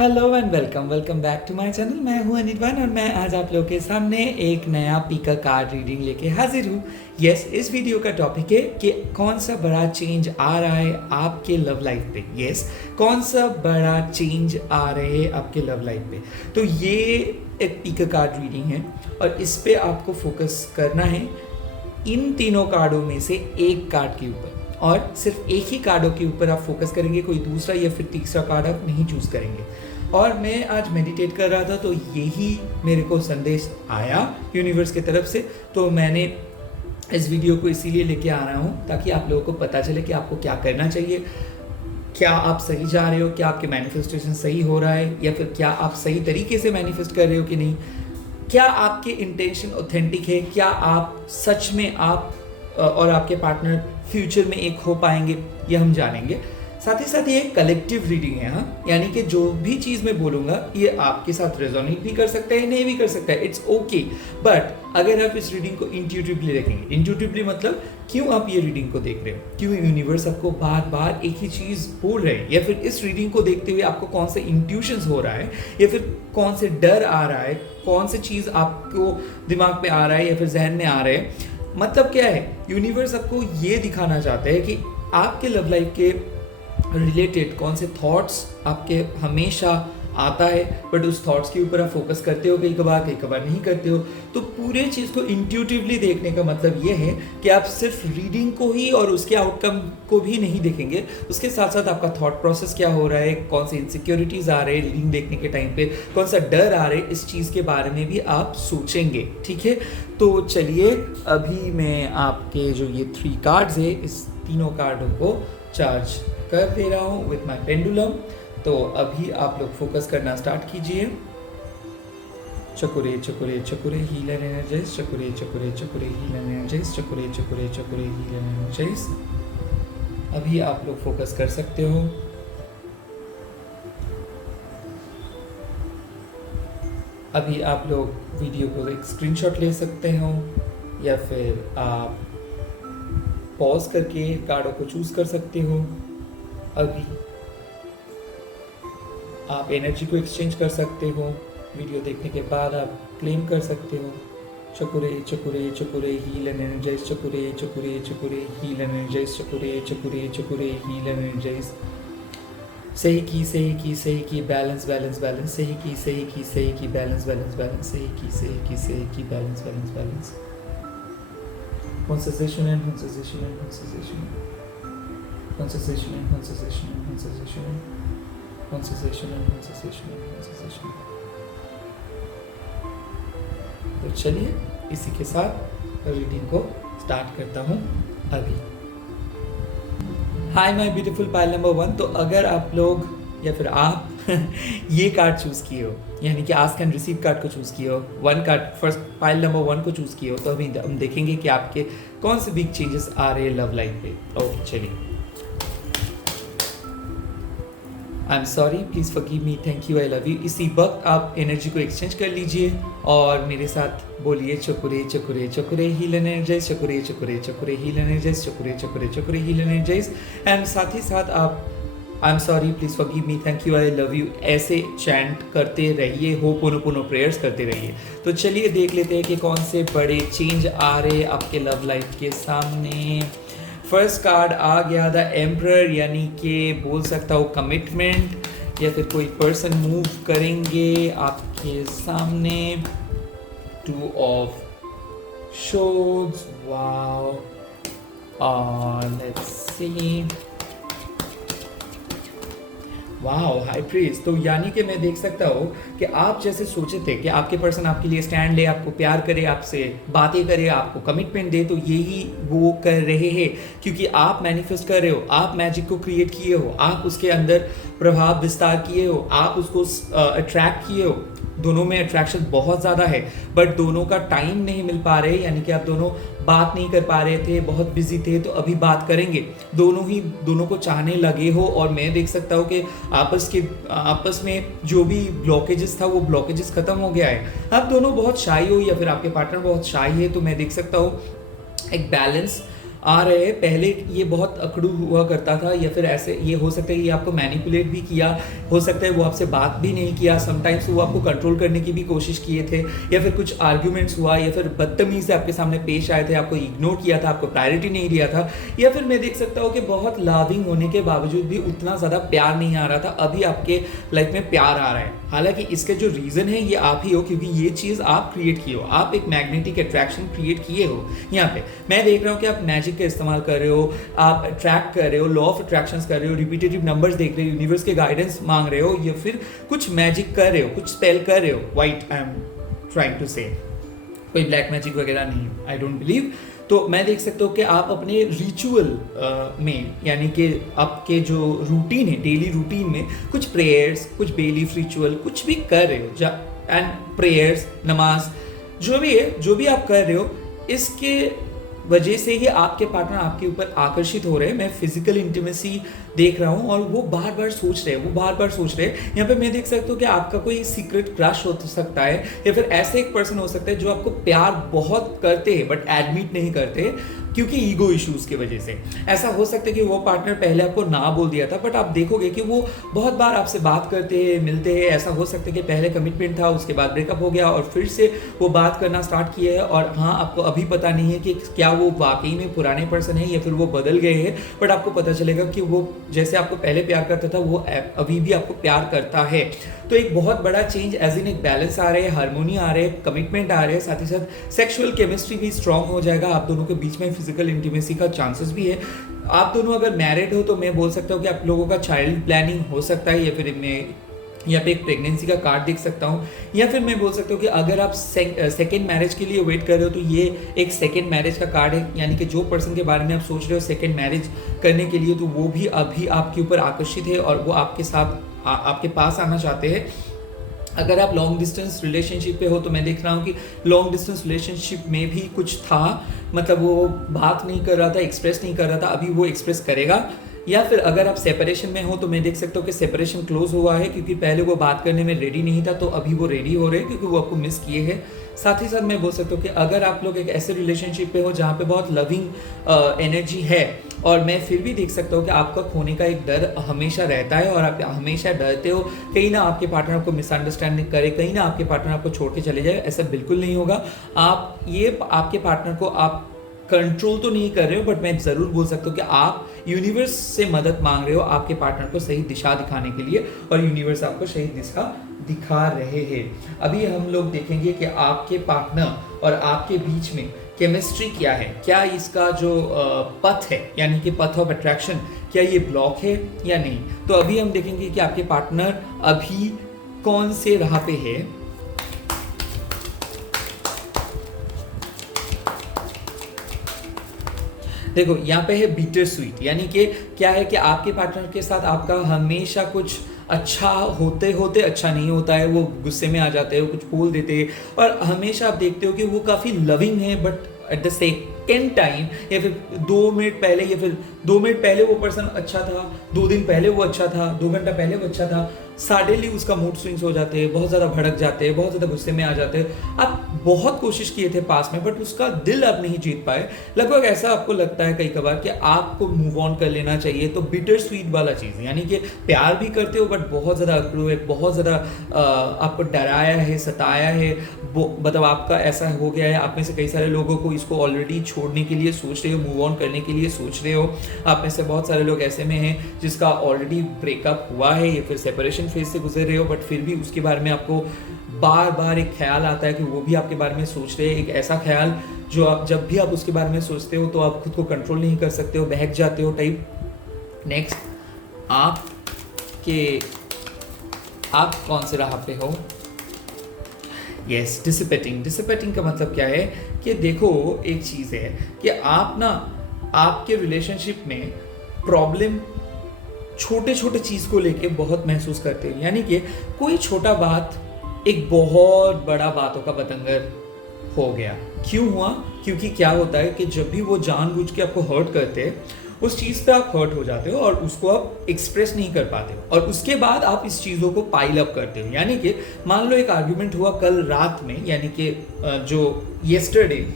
Hello and welcome back to my channel. मैं हूं अनिर्बान और मैं आज आप लोगों के सामने एक नया पीका कार्ड रीडिंग लेके हाजिर हूं। यस, इस वीडियो का टॉपिक है कि कौन सा बड़ा चेंज आ रहा है आपके लव लाइफ पे। यस, कौन सा बड़ा चेंज आ रहे हैं आपके लव लाइफ पे। तो ये एक पीका कार्ड रीडिंग है और इस पे आपको फोकस करना है इन तीनों कार्डों में से एक कार्ड के ऊपर, और सिर्फ एक ही कार्डों के ऊपर आप फोकस करेंगे, कोई दूसरा या फिर तीसरा कार्ड आप नहीं चूज करेंगे। और मैं आज मेडिटेट कर रहा था तो यही मेरे को संदेश आया यूनिवर्स की तरफ से, तो मैंने इस वीडियो को इसीलिए लेके आ रहा हूँ ताकि आप लोगों को पता चले कि आपको क्या करना चाहिए, क्या आप सही जा रहे हो, क्या आपके मैनिफेस्टेशन सही हो रहा है, या फिर क्या आप सही तरीके से मैनिफेस्ट कर रहे हो कि नहीं, क्या आपके इंटेंशन ऑथेंटिक है, क्या आप सच में आप और आपके पार्टनर फ्यूचर में एक हो पाएंगे, ये हम जानेंगे। साथ ही साथ ये एक कलेक्टिव रीडिंग है, हाँ, यानी कि जो भी चीज़ मैं बोलूँगा ये आपके साथ रेजोनेट भी कर सकता है, नहीं भी कर सकता है, इट्स ओके। बट अगर आप इस रीडिंग को इंट्यूटिवली देखेंगे, इंट्यूटिवली मतलब क्यों आप ये रीडिंग को देख रहे हो, क्यों यूनिवर्स आपको बार बार एक ही चीज़ बोल रहे हैं, या फिर इस रीडिंग को देखते हुए आपको कौन से इंट्यूशंस हो रहा है, या फिर कौन से डर आ रहा है, कौन से चीज़ आपको दिमाग में आ रहा है या फिर जहन में आ रहे हैं। मतलब क्या है, यूनिवर्स आपको ये दिखाना चाहता है कि आपके लव लाइफ के रिलेटेड कौन से थॉट्स आपके हमेशा आता है, बट उस थॉट्स के ऊपर आप फोकस करते हो कई कबार नहीं करते हो। तो पूरे चीज़ को इंट्यूटिवली देखने का मतलब ये है कि आप सिर्फ रीडिंग को ही और उसके आउटकम को भी नहीं देखेंगे, उसके साथ साथ आपका थॉट प्रोसेस क्या हो रहा है, कौन सी इनसिक्योरिटीज़ आ रहे हैं रीडिंग देखने के टाइम पे, कौन सा डर आ रहा है, इस चीज़ के बारे में भी आप सोचेंगे। ठीक है, तो चलिए अभी मैं आपके जो ये 3 कार्ड्स है, इस तीनों कार्डों को चार्ज कर दे रहा हूँ विथ माई पेंडुलम। तो अभी आप लोग फोकस करना स्टार्ट कीजिए। Cho Ku Rei Cho Ku Rei Cho Ku Rei heal and energise, Cho Ku Rei Cho Ku Rei Cho Ku Rei heal and energise, Cho Ku Rei Cho Ku Rei Cho Ku Rei heal and energise. अभी आप लोग फोकस कर सकते हो। अभी आप लोग वीडियो को एक स्क्रीनशॉट ले सकते हो, या फिर आप पॉज करके कार्डों को चूज कर सकते हो। अभी आप एनर्जी को एक्सचेंज कर सकते हो, वीडियो देखने के बाद आप क्लेम कर सकते हो। Cho Ku Rei Cho Ku Rei Cho Ku Rei heal and energise, Cho Ku Rei Cho Ku Rei Cho Ku Rei heal and energise, Cho Ku Rei Cho Ku Rei Cho Ku Rei heal and energise. सही की सही की सही की, बैलेंस बैलेंस बैलेंस, सही की सही की सही की, बैलेंस बैलेंस बैलेंस, सही की सही की सही की, balance balance balance. Concentration and concentration and concentration. Concentration and concentration and concentration. Concentration and concentration and concentration. तो चलिए इसी के साथ रीडिंग को स्टार्ट करता हूँ अभी। हाय माय ब्यूटीफुल पाइल नंबर 1। तो अगर आप लोग या फिर आप ये कार्ड चूज़ किए हो, यानी कि आस्क एंड रिसीव कार्ड को चूज़ किए हो, 1 कार्ड फर्स्ट पाइल नंबर 1 को चूज़ किए हो, तो अभी हम देखेंगे कि आपके कौन से बिग चेंजेस आ रहे हैं लव लाइफ पे। ओके चलिए। आई am sorry, please forgive me, thank you, I love you. इसी वक्त आप एनर्जी को एक्सचेंज कर लीजिए और मेरे साथ बोलिए Cho Ku Rei Cho Ku Rei Cho Ku Rei heal energise, Cho Ku Rei Cho Ku Rei Cho Ku Rei heal energise, Cho Ku Rei Cho Ku Rei Cho Ku Rei heal energise. And साथ ही साथ आप I am sorry, please forgive me, thank you, I love you ऐसे चैंट करते रहिए, होपोनोपोनो प्रेयर्स करते रहिए। तो चलिए देख लेते हैं कि कौन से बड़े चेंज आ रहे आपके लव लाइफ के सामने। फर्स्ट कार्ड आ गया द एम्परर, यानी कि बोल सकता हूँ कमिटमेंट, या फिर कोई पर्सन मूव करेंगे आपके सामने। 2 of swords, wow, let's see, wow, high priest. तो यानी कि मैं देख सकता हूँ कि आप जैसे सोचे थे कि आपके पर्सन आपके लिए स्टैंड ले, आपको प्यार करे, आपसे बातें करे, आपको कमिटमेंट दे, तो यही वो कर रहे हैं, क्योंकि आप मैनिफेस्ट कर रहे हो, आप मैजिक को क्रिएट किए हो, आप उसके अंदर प्रभाव विस्तार किए हो, आप उसको अट्रैक्ट किए हो। दोनों में अट्रैक्शन बहुत ज़्यादा है, बट दोनों का टाइम नहीं मिल पा रहे, यानी कि आप दोनों बात नहीं कर पा रहे थे, बहुत बिजी थे, तो अभी बात करेंगे। दोनों को चाहने लगे हो, और मैं देख सकता हूँ कि आपस में जो भी ब्लॉकेजेस था वो ब्लॉकेजेस खत्म हो गया है। आप दोनों बहुत शाई हो, या फिर आपके पार्टनर बहुत शाई है, तो मैं देख सकता हूँ एक बैलेंस आ रहे हैं। पहले ये बहुत अकड़ू हुआ करता था, या फिर ऐसे ये हो सकता है ये आपको मैनिपुलेट भी किया, हो सकता है वो आपसे बात भी नहीं किया, समटाइम्स वो आपको कंट्रोल करने की भी कोशिश किए थे, या फिर कुछ आर्ग्यूमेंट्स हुआ, या फिर बदतमीज से आपके सामने पेश आए थे, आपको इग्नोर किया था, आपको प्रायोरिटी नहीं दिया था, या फिर मैं देख सकता हूँ कि बहुत लविंग होने के बावजूद भी उतना ज़्यादा प्यार नहीं आ रहा था। अभी आपके लाइफ में प्यार आ रहा है, हालांकि इसके जो रीज़न है ये आप ही हो, क्योंकि ये चीज़ आप क्रिएट किए हो, आप एक मैग्नेटिक अट्रैक्शन क्रिएट किए हो। यहाँ पे मैं देख रहा हूँ कि आप मैजिक का इस्तेमाल कर रहे हो, आप अट्रैक्ट कर रहे हो, लॉ ऑफ अट्रैक्शंस कर रहे हो, रिपीटेटिव नंबर्स देख रहे हो, यूनिवर्स के गाइडेंस मांग रहे हो, या फिर कुछ मैजिक कर रहे हो, कुछ स्पेल कर रहे हो। What I am trying to say, कोई ब्लैक मैजिक वगैरह नहीं, आई डोंट बिलीव। तो मैं देख सकता हूँ कि आप अपने रिचुअल में, यानी कि आपके जो रूटीन है, डेली रूटीन में कुछ प्रेयर्स, कुछ बेलीफ रिचुअल कुछ भी कर रहे हो, एंड प्रेयर्स, नमाज, जो भी है, जो भी आप कर रहे हो, इसके वजह से ही आपके पार्टनर आपके ऊपर आकर्षित हो रहे हैं। मैं फिजिकल इंटीमेसी देख रहा हूँ और वो बार बार सोच रहे हैं, वो बार बार सोच रहे हैं। यहाँ पे मैं देख सकता हूँ कि आपका कोई सीक्रेट क्रश हो सकता है, या फिर ऐसे एक पर्सन हो सकता है जो आपको प्यार बहुत करते हैं बट एडमिट नहीं करते, क्योंकि ईगो इश्यूज की वजह से। ऐसा हो सकता है कि वो पार्टनर पहले आपको ना बोल दिया था, बट आप देखोगे कि वो बहुत बार आपसे बात करते हैं, मिलते हैं। ऐसा हो सकता है कि पहले कमिटमेंट था, उसके बाद ब्रेकअप हो गया और फिर से वो बात करना स्टार्ट किया है, और हाँ, आपको अभी पता नहीं है कि क्या वो वाकई में पुराने पर्सन है या फिर वो बदल गए हैं, बट आपको पता चलेगा कि वो जैसे आपको पहले प्यार करता था वो अभी भी आपको प्यार करता है। तो एक बहुत बड़ा चेंज, एज इन एक बैलेंस आ रहे हैं, हार्मोनी आ रहे हैं, कमिटमेंट आ रहे हैं, साथ ही साथ सेक्सुअल केमिस्ट्री भी स्ट्रांग हो जाएगा। आप दोनों के बीच में फिजिकल इंटीमेसी का चांसेस भी है। आप दोनों अगर मैरिड हो तो मैं बोल सकता हूँ कि आप लोगों का चाइल्ड प्लानिंग हो सकता है, या फिर मैं यहाँ पे एक प्रेगनेंसी का कार्ड देख सकता हूँ, या फिर मैं बोल सकता हूँ कि अगर आप सेकेंड मैरिज के लिए वेट कर रहे हो तो ये एक सेकेंड मैरिज का कार्ड है। यानी कि जो पर्सन के बारे में आप सोच रहे हो सेकेंड मैरिज करने के लिए, तो वो भी अभी आपके ऊपर आकर्षित है और वो आपके साथ आपके पास आना चाहते हैं। अगर आप लॉन्ग डिस्टेंस रिलेशनशिप पे हो तो मैं देख रहा हूँ कि लॉन्ग डिस्टेंस रिलेशनशिप में भी कुछ था, मतलब वो बात नहीं कर रहा था, एक्सप्रेस नहीं कर रहा था, अभी वो एक्सप्रेस करेगा। या फिर अगर आप सेपरेशन में हो तो मैं देख सकता हूँ कि सेपरेशन क्लोज हुआ है, क्योंकि पहले वो बात करने में रेडी नहीं था, तो अभी वो रेडी हो रहे हैं क्योंकि वो आपको मिस किए हैं। साथ ही साथ मैं बोल सकता हूँ कि अगर आप लोग एक ऐसे रिलेशनशिप पे हो जहाँ पे बहुत लविंग एनर्जी है, और मैं फिर भी देख सकता हूँ कि आपका खोने का एक डर हमेशा रहता है और आप हमेशा डरते हो कहीं ना आपके पार्टनर आपको मिसअंडरस्टैंडिंग करे, कहीं ना आपके पार्टनर आपको छोड़ के चले जाए। ऐसा बिल्कुल नहीं होगा। आप ये आपके पार्टनर को आप कंट्रोल तो नहीं कर रहे हो, बट मैं ज़रूर बोल सकता हूँ कि आप यूनिवर्स से मदद मांग रहे हो आपके पार्टनर को सही दिशा दिखाने के लिए, और यूनिवर्स आपको सही दिशा दिखा रहे हैं। अभी हम लोग देखेंगे कि आपके पार्टनर और आपके बीच में केमिस्ट्री क्या है, क्या इसका जो पथ है, यानी कि पथ ऑफ अट्रैक्शन, क्या ये ब्लॉक है या नहीं। तो अभी हम देखेंगे कि आपके पार्टनर अभी कौन से राह पे है। देखो यहाँ पे है बीटर स्वीट, यानी कि क्या है कि आपके पार्टनर के साथ आपका हमेशा कुछ अच्छा होते होते अच्छा नहीं होता है, वो गुस्से में आ जाते हैं, वो कुछ बोल देते हैं, और हमेशा आप देखते हो कि वो काफ़ी लविंग है, but at the second time, या फिर 2 मिनट पहले, या फिर 2 मिनट पहले वो पर्सन अच्छा था, 2 दिन पहले वो अच्छा था, 2 घंटा पहले वो अच्छा था, सडनली उसका मूड स्विंग्स हो जाते हैं, बहुत ज़्यादा भड़क जाते हैं, बहुत ज़्यादा गुस्से में आ जाते हैं। आप बहुत कोशिश किए थे पास में, बट उसका दिल आप नहीं जीत पाए। लगभग ऐसा आपको लगता है कई कबार कि आपको मूव ऑन कर लेना चाहिए। तो बिटर स्वीट वाला चीज़, यानी कि प्यार भी करते हो बट बहुत ज़्यादा अकड़ू है, बहुत ज़्यादा आपको डराया है, सताया है, मतलब आपका ऐसा हो गया है। आप में से कई सारे लोगों को इसको ऑलरेडी छोड़ने के लिए सोच रहे हो, मूव ऑन करने के लिए सोच रहे हो। आप में से बहुत सारे लोग ऐसे में हैं जिसका ऑलरेडी ब्रेकअप हुआ है या फिर सेपरेशन फेज से गुजर रहे हो, बट फिर भी उसके बारे में आपको बार बार एक ख्याल आता है कि वो भी आपके बारे में सोच रहे हैं। एक ऐसा ख्याल जो आप जब भी आप उसके बारे में सोचते हो तो आप खुद को कंट्रोल नहीं कर सकते हो, बहक जाते हो टाइप। नेक्स्ट, आप कौन से राह पे हो। यस, डिसिपेटिंग का मतलब क्या है कि देखो एक चीज़ है कि आप ना आपके रिलेशनशिप में प्रॉब्लम छोटे छोटे चीज़ को लेके बहुत महसूस करते हैं। यानी कि कोई छोटा बात एक बहुत बड़ा बातों का बतंगर हो गया। क्यों हुआ? क्योंकि क्या होता है कि जब भी वो जानबूझ के आपको हर्ट करते हैं, उस चीज़ पे आप हर्ट हो जाते हो और उसको आप एक्सप्रेस नहीं कर पाते हो, और उसके बाद आप इस चीज़ों को पाइल अप करते हो। यानी कि मान लो एक आर्ग्यूमेंट हुआ कल रात में, यानी कि जो येस्टरडे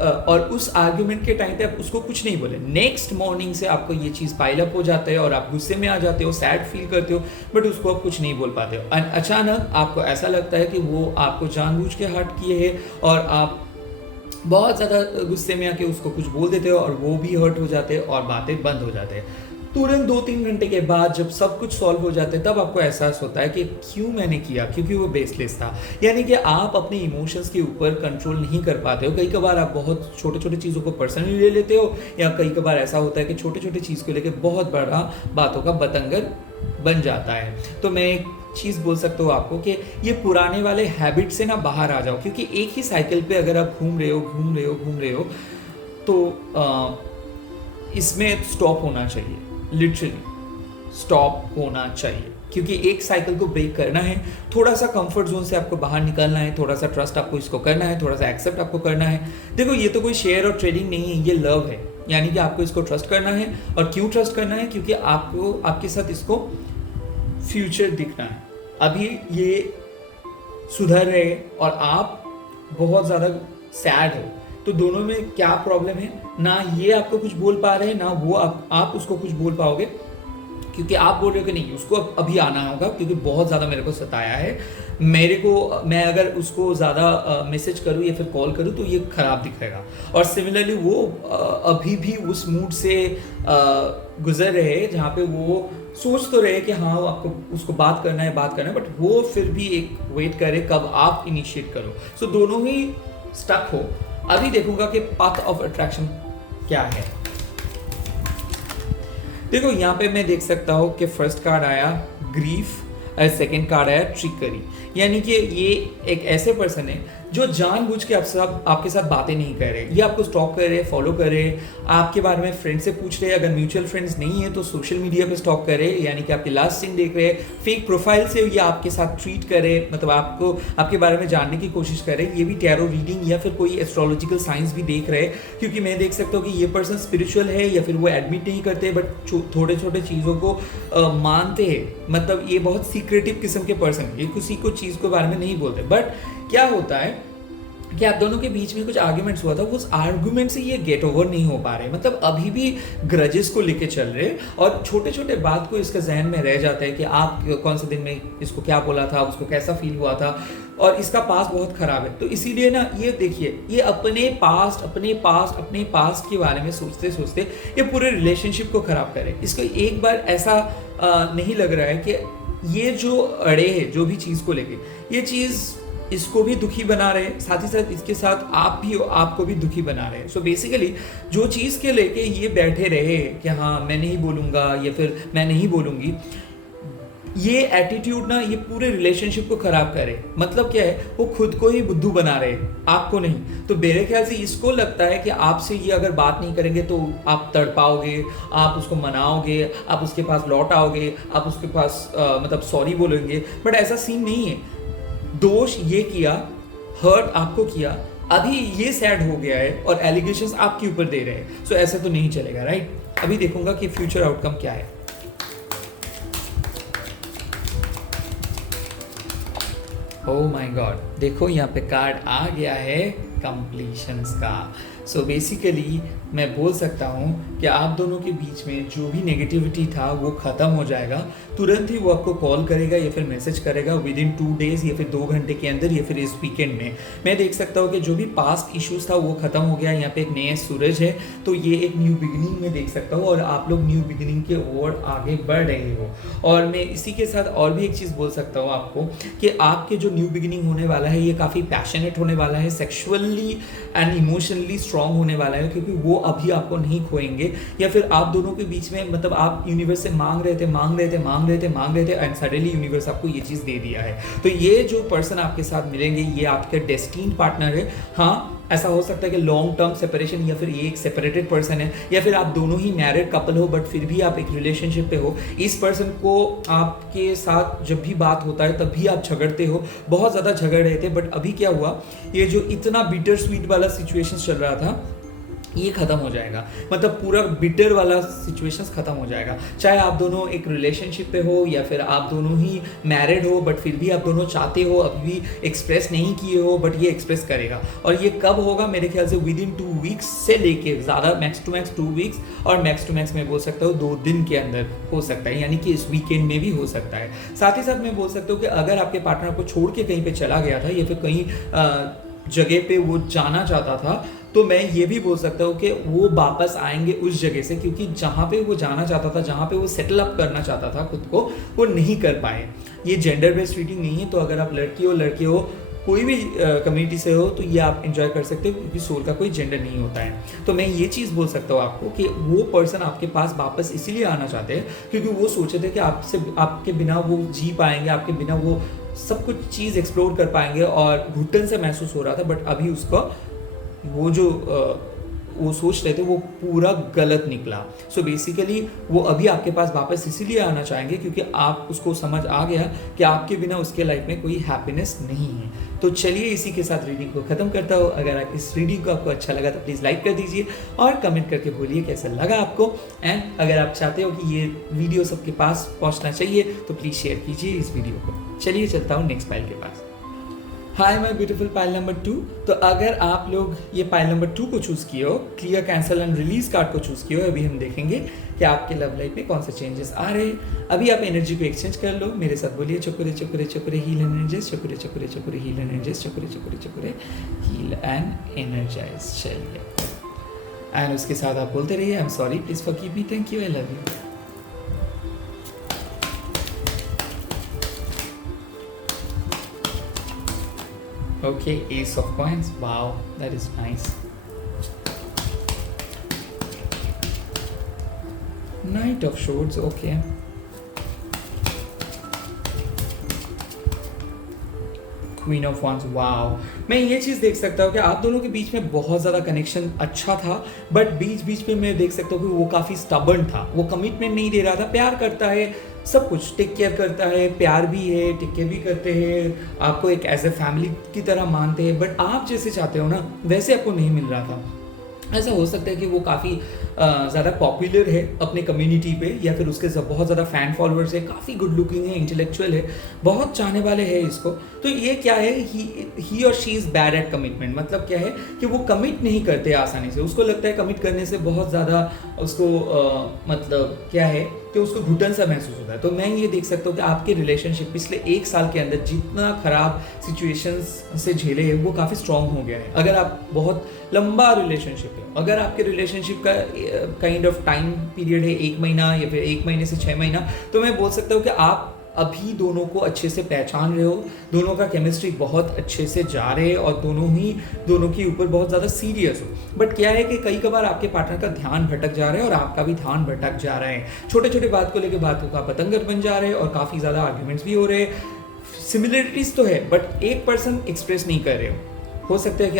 और उस आर्ग्यूमेंट के टाइम पे आप उसको कुछ नहीं बोले, नेक्स्ट मॉर्निंग से आपको ये चीज़ पाइल अप हो जाता है और आप गुस्से में आ जाते हो, सैड फील करते हो, बट उसको आप कुछ नहीं बोल पाते हो। अचानक आपको ऐसा लगता है कि वो आपको जानबूझ के हर्ट किए है और आप बहुत ज़्यादा गुस्से में आके उसको कुछ बोल देते हो और वो भी हर्ट हो जाते हैं और बातें बंद हो जाते हैं। तुरंत 2-3 घंटे के बाद जब सब कुछ सॉल्व हो जाते हैं तब आपको एहसास होता है कि क्यों मैंने किया, क्योंकि वो बेसलेस था। यानी कि आप अपने इमोशंस के ऊपर कंट्रोल नहीं कर पाते हो। कई कबार आप बहुत छोटे छोटे चीज़ों को पर्सनली ले लेते हो, या कई कबार ऐसा होता है कि छोटे छोटे चीज़ को लेकर बहुत बड़ा बातों का बतंगड़ बन जाता है। तो मैं एक चीज़ बोल सकता हूँ आपको कि ये पुराने वाले हैबिट से ना बाहर आ जाओ, क्योंकि एक ही साइकिल पे अगर आप घूम रहे हो तो इसमें स्टॉप होना चाहिए, लिटरली स्टॉप होना चाहिए, क्योंकि एक साइकिल को ब्रेक करना है, थोड़ा सा कंफर्ट जोन से आपको बाहर निकलना है, थोड़ा सा ट्रस्ट आपको इसको करना है, थोड़ा सा एक्सेप्ट आपको करना है। देखो ये तो कोई शेयर और ट्रेडिंग नहीं है, ये लव है। यानी कि आपको इसको ट्रस्ट करना है। और क्यों ट्रस्ट करना है? क्योंकि आपको आपके साथ इसको फ्यूचर दिखना है। अभी ये सुधर रहे और आप बहुत ज़्यादा सैड हो, तो दोनों में क्या प्रॉब्लम है? ना ये आपको कुछ बोल पा रहे हैं, ना वो आप उसको कुछ बोल पाओगे, क्योंकि आप बोल रहे हो कि नहीं उसको अभी आना होगा क्योंकि बहुत ज़्यादा मेरे को सताया है, मैं अगर उसको ज़्यादा मैसेज करूँ या फिर कॉल करूँ तो ये ख़राब दिखेगा। और सिमिलरली वो अभी भी उस मूड से गुजर रहे हैं जहाँ पे वो सोच तो रहे कि हाँ आपको उसको बात करना है, बट वो फिर भी एक वेट करे कब आप इनिशिएट करो। सो दोनों ही स्टक हो। अभी देखूंगा कि पाथ ऑफ अट्रैक्शन क्या है। देखो यहाँ पे मैं देख सकता हूँ कि फर्स्ट कार्ड आया ग्रीफ और सेकंड कार्ड आया ट्रिकरी। यानी कि ये एक ऐसे पर्सन है जो जानबूझ के आपके साथ बातें नहीं कर रहे, ये आपको स्टॉक कर रहे, फॉलो कर रहे, आपके बारे में फ्रेंड से पूछ रहे, अगर म्यूचुअल फ्रेंड्स नहीं है तो सोशल मीडिया पे स्टॉक कर रहे, यानी कि आपके लास्ट सीन देख रहे, फेक प्रोफाइल से ये आपके साथ ट्रीट करे, मतलब आपको आपके बारे में जानने की कोशिश करे। ये भी टैरो रीडिंग या फिर कोई एस्ट्रोलॉजिकल साइंस भी देख रहे, क्योंकि मैं देख सकता हूँ कि ये पर्सन स्पिरिचुअल है या फिर वो एडमिट नहीं करते, बट थोड़े छोटे चीज़ों को मानते हैं। मतलब ये बहुत सीक्रेटिव किस्म के पर्सन है, ये किसी को चीज़ के बारे में नहीं बोलते। बट क्या होता है कि आप दोनों के बीच में कुछ आर्ग्यूमेंट्स हुआ था, उस आर्ग्यूमेंट से ये गेट ओवर नहीं हो पा रहे, मतलब अभी भी ग्रजेस को लेके चल रहे, और छोटे छोटे बात को इसका जहन में रह जाता है कि आप कौन से दिन में इसको क्या बोला था, उसको कैसा फील हुआ था, और इसका पास्ट बहुत खराब है। तो इसीलिए ना ये देखिए, ये अपने पास्ट के बारे में सोचते सोचते ये पूरे रिलेशनशिप को खराब करे। इसको एक बार ऐसा नहीं लग रहा है कि ये जो अड़े है जो भी चीज़ को लेके, ये चीज़ इसको भी दुखी बना रहे, साथ ही साथ इसके साथ आपको भी दुखी बना रहे। सो बेसिकली जो चीज़ के लेके ये बैठे रहे कि हाँ मैं नहीं बोलूँगा या फिर मैं नहीं बोलूँगी, ये एटीट्यूड ना ये पूरे रिलेशनशिप को खराब करे। मतलब क्या है, वो खुद को ही बुद्धू बना रहे, आपको नहीं। तो मेरे ख्याल से इसको लगता है कि आपसे ये अगर बात नहीं करेंगे तो आप तड़पाओगे, आप उसको मनाओगे, आप उसके पास लौट आओगे, आप उसके पास मतलब सॉरी बोलेंगे, बट ऐसा सीन नहीं है। दोष ये किया, हर्ट आपको किया, अभी ये सैड हो गया है और एलिगेशंस आपके ऊपर दे रहे हैं। सो ऐसे तो नहीं चलेगा, राइट? अभी देखूंगा कि फ्यूचर आउटकम क्या है। ओह माय गॉड, देखो यहाँ पे कार्ड आ गया है कंप्लीशंस का। सो बेसिकली मैं बोल सकता हूँ कि आप दोनों के बीच में जो भी नेगेटिविटी था वो ख़त्म हो जाएगा। तुरंत ही वो आपको कॉल करेगा या फिर मैसेज करेगा विद इन 2 days या फिर 2 घंटे के अंदर या फिर इस वीकेंड में। मैं देख सकता हूँ कि जो भी पास्ट इश्यूज था वो ख़त्म हो गया। यहाँ पे एक नया सूरज है, तो ये एक न्यू बिगिनिंग में देख सकता हूँ, और आप लोग न्यू बिगिनिंग के ओर आगे बढ़ रहे हो। और मैं इसी के साथ और भी एक चीज़ बोल सकता हूँ आपको कि आपके जो न्यू बिगिनिंग होने वाला है ये काफ़ी पैशनेट होने वाला है, सेक्शुअली एंड इमोशनली स्ट्रॉन्ग होने वाला है, क्योंकि वो अभी आपको नहीं खोएंगे। या फिर आप दोनों के बीच में मतलब आप यूनिवर्स से मांग रहे थे एंड सडनली यूनिवर्स आपको ये चीज़ दे दिया है। तो ये जो पर्सन आपके साथ मिलेंगे ये आपके डेस्टिन्ड पार्टनर है। हाँ, ऐसा हो सकता है कि लॉन्ग टर्म सेपरेशन, या फिर ये एक सेपरेटेड पर्सन है, या फिर आप दोनों ही मैरिड कपल हो बट फिर भी आप एक रिलेशनशिप पे हो। इस पर्सन को आपके साथ जब भी बात होता है तब भी आप झगड़ते हो, बहुत ज़्यादा झगड़ रहे थे, बट अभी क्या हुआ, ये जो इतना बिटर स्वीट वाला सिचुएशन चल रहा था ये ख़त्म हो जाएगा, मतलब पूरा बिटर वाला सिचुएशंस ख़त्म हो जाएगा। चाहे आप दोनों एक रिलेशनशिप पे हो या फिर आप दोनों ही मैरिड हो, बट फिर भी आप दोनों चाहते हो, अभी भी एक्सप्रेस नहीं किए हो, बट ये एक्सप्रेस करेगा। और ये कब होगा? मेरे ख्याल से विद इन 2 वीक्स से लेके ज़्यादा, मैक्स टू मैक्स 2 वीक्स, और मैक्स टू मैक्स मैं बोल सकता हूँ 2 दिन के अंदर हो सकता है, यानी कि इस वीकेंड में भी हो सकता है। साथ ही साथ मैं बोल सकता हूँ कि अगर आपके पार्टनर को छोड़ के कहीं पर चला गया था या फिर कहीं जगह पे वो जाना चाहता था, तो मैं ये भी बोल सकता हूँ कि वो वापस आएंगे उस जगह से, क्योंकि जहाँ पे वो जाना चाहता था, जहाँ पे वो सेटल अप करना चाहता था खुद को, वो नहीं कर पाए। ये जेंडर बेस्ड रीडिंग नहीं है, तो अगर आप लड़के हो, कोई भी कम्युनिटी से हो, तो ये आप एंजॉय कर सकते हो, क्योंकि सोल का कोई जेंडर नहीं होता है। तो मैं ये चीज़ बोल सकता हूँ आपको कि वो पर्सन आपके पास वापस इसीलिए आना चाहते हैं क्योंकि वो सोचे थे कि आपके बिना वो जी पाएंगे, आपके बिना वो सब कुछ चीज़ एक्सप्लोर कर पाएंगे, और घुटन से महसूस हो रहा था, बट अभी उसका वो जो वो सोच रहे थे वो पूरा गलत निकला। सो बेसिकली वो अभी आपके पास वापस इसीलिए आना चाहेंगे क्योंकि आप उसको समझ आ गया कि आपके बिना उसके लाइफ में कोई हैप्पीनेस नहीं है। तो चलिए इसी के साथ रीडिंग को ख़त्म करता हूँ। अगर आप इस रीडिंग को आपको अच्छा लगा तो प्लीज़ लाइक कर दीजिए और कमेंट करके बोलिए कैसा लगा आपको। एंड अगर आप चाहते हो कि ये वीडियो सबके पास पहुँचना चाहिए तो प्लीज़ शेयर कीजिए इस वीडियो को। चलिए चलता हूँ नेक्स्ट फाइल के पास। Hi my beautiful pile number 2। तो अगर आप लोग ये पाइल नंबर 2 को चूज़ किए हो, clear cancel and release card को चूज़ किए हो, अभी हम देखेंगे कि आपके लव लाइफ में कौन से चेंजेस आ रहे हैं। अभी आप एनर्जी को एक्सचेंज कर लो, मेरे साथ बोलिए Cho Ku Rei Cho Ku Rei Cho Ku Rei heal and energise, Cho Ku Rei Cho Ku Rei Cho Ku Rei heal and energise, Cho Ku Rei Cho Ku Rei Cho Ku Rei heal and energise. चलिए एंड उसके साथ आप बोलते रहिए I am sorry, please forgive me, thank you, I love you. Okay, Ace of Coins. Wow, that is nice. Knight of Swords. Okay. Queen of Wands. Wow. मैं ये चीज़ देख सकता हूँ कि आप दोनों के बीच में बहुत ज़्यादा कनेक्शन अच्छा था, बट बीच बीच में मैं देख सकता हूँ कि वो काफ़ी स्टबर्न था, वो कमिटमेंट नहीं दे रहा था। प्यार करता है, सब कुछ टेक केयर करता है, प्यार भी है, टेक केयर भी करते हैं, आपको एक एज ए फैमिली की तरह मानते हैं, बट आप जैसे चाहते हो ना वैसे आपको नहीं मिल रहा था। ऐसा हो सकता है कि वो काफ़ी ज़्यादा पॉपुलर है अपने कम्युनिटी पे, या फिर उसके बहुत ज़्यादा फ़ैन फॉलोअर्स है, काफ़ी गुड लुकिंग है, इंटेलेक्चुअल है, बहुत चाहने वाले हैं इसको। तो ये क्या है, ही और she is bad at commitment. मतलब क्या है कि वो कमिट नहीं करते आसानी से, उसको लगता है कमिट करने से बहुत ज़्यादा उसको मतलब क्या है कि उसको घुटन सा महसूस होता है। तो मैं ये देख सकता हूँ कि आपके रिलेशनशिप पिछले 1 साल के अंदर जितना ख़राब सिचुएशंस से झेले हैं वो काफ़ी स्ट्रॉन्ग हो गया है। अगर आप बहुत लंबा रिलेशनशिप है, अगर आपके रिलेशनशिप का काइंड ऑफ टाइम पीरियड है 1 महीना या फिर 1 महीने से 6 महीना, तो मैं बोल सकता हूँ कि आप अभी दोनों को अच्छे से पहचान रहे हो, दोनों का केमिस्ट्री बहुत अच्छे से जा रहे हैं और दोनों के ऊपर बहुत ज़्यादा सीरियस हो। बट क्या है कि कई कबार आपके पार्टनर का ध्यान भटक जा रहा है और आपका भी ध्यान भटक जा रहा है। छोटे छोटे बात को लेकर बातों का पतंगर बन जा रहे हैं और काफ़ी ज़्यादा आर्ग्यूमेंट्स भी हो रहे हैं। सिमिलरिटीज़ तो है बट एक पर्सन एक्सप्रेस नहीं कर रहे हो सकता है कि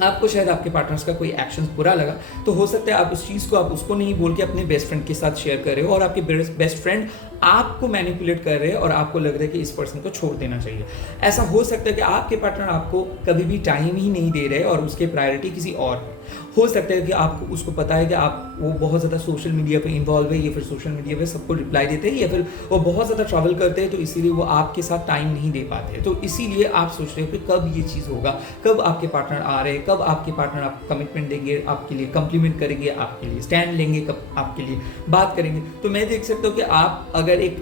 आपको शायद आपके पार्टनर्स का कोई एक्शन बुरा लगा, तो हो सकता है आप उस चीज़ को आप उसको नहीं बोल के अपने बेस्ट फ्रेंड के साथ शेयर कर रहे हो और आपके बेस्ट फ्रेंड आपको मैनिपुलेट कर रहे हैं और आपको लग रहा है कि इस पर्सन को छोड़ देना चाहिए। ऐसा हो सकता है कि आपके पार्टनर आपको कभी भी टाइम ही नहीं दे रहे और उसके प्रायोरिटी किसी और है। हो सकता है कि आपको उसको पता है कि वो बहुत ज़्यादा सोशल मीडिया पे इन्वॉल्व है, या फिर सोशल मीडिया पे सबको रिप्लाई देते हैं, या फिर वो बहुत ज़्यादा ट्रैवल करते हैं, तो इसीलिए वो आपके साथ टाइम नहीं दे पाते। तो इसीलिए आप सोच रहे हो कि कब ये चीज़ होगा, कब आपके पार्टनर आ रहे हैं, कब आपके पार्टनर आपको कमिटमेंट देंगे, आपके लिए कम्प्लीमेंट करेंगे, आपके लिए स्टैंड लेंगे, कब आपके लिए बात करेंगे। तो मैं देख सकता हूँ कि आप अगर एक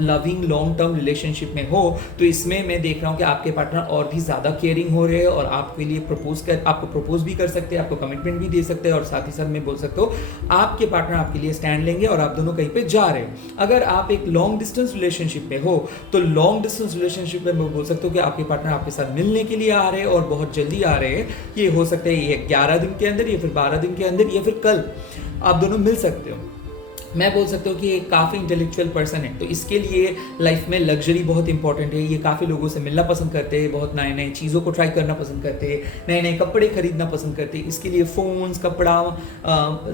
लविंग लॉन्ग टर्म रिलेशनशिप में हो तो इसमें मैं देख रहा हूँ कि आपके पार्टनर और भी ज़्यादा केयरिंग हो रहे हैं और आपके लिए आपको प्रपोज भी कर सकते हैं, आपको कमिटमेंट भी दे सकते हैं, और साथ ही साथ मैं बोल सकता हूँ आपके पार्टनर आपके लिए स्टैंड लेंगे और आप दोनों कहीं पे जा रहे हो। अगर आप एक लॉन्ग डिस्टेंस रिलेशनशिप में हो तो लॉन्ग डिस्टेंस रिलेशनशिप में मैं बोल सकता हूँ कि आपके पार्टनर आपके साथ मिलने के लिए आ रहे हैं और बहुत जल्दी आ रहे हैं। ये हो सकता है ये 11 दिन के अंदर या फिर 12 दिन के अंदर या फिर कल आप दोनों मिल सकते हो। मैं बोल सकता हूँ कि ये काफ़ी इंटेलेक्चुअल पर्सन है, तो इसके लिए लाइफ में लग्जरी बहुत इंपॉर्टेंट है। ये काफ़ी लोगों से मिलना पसंद करते हैं, बहुत नए नए चीज़ों को ट्राई करना पसंद करते हैं, नए नए कपड़े खरीदना पसंद करते हैं। इसके लिए फ़ोन्स, कपड़ा,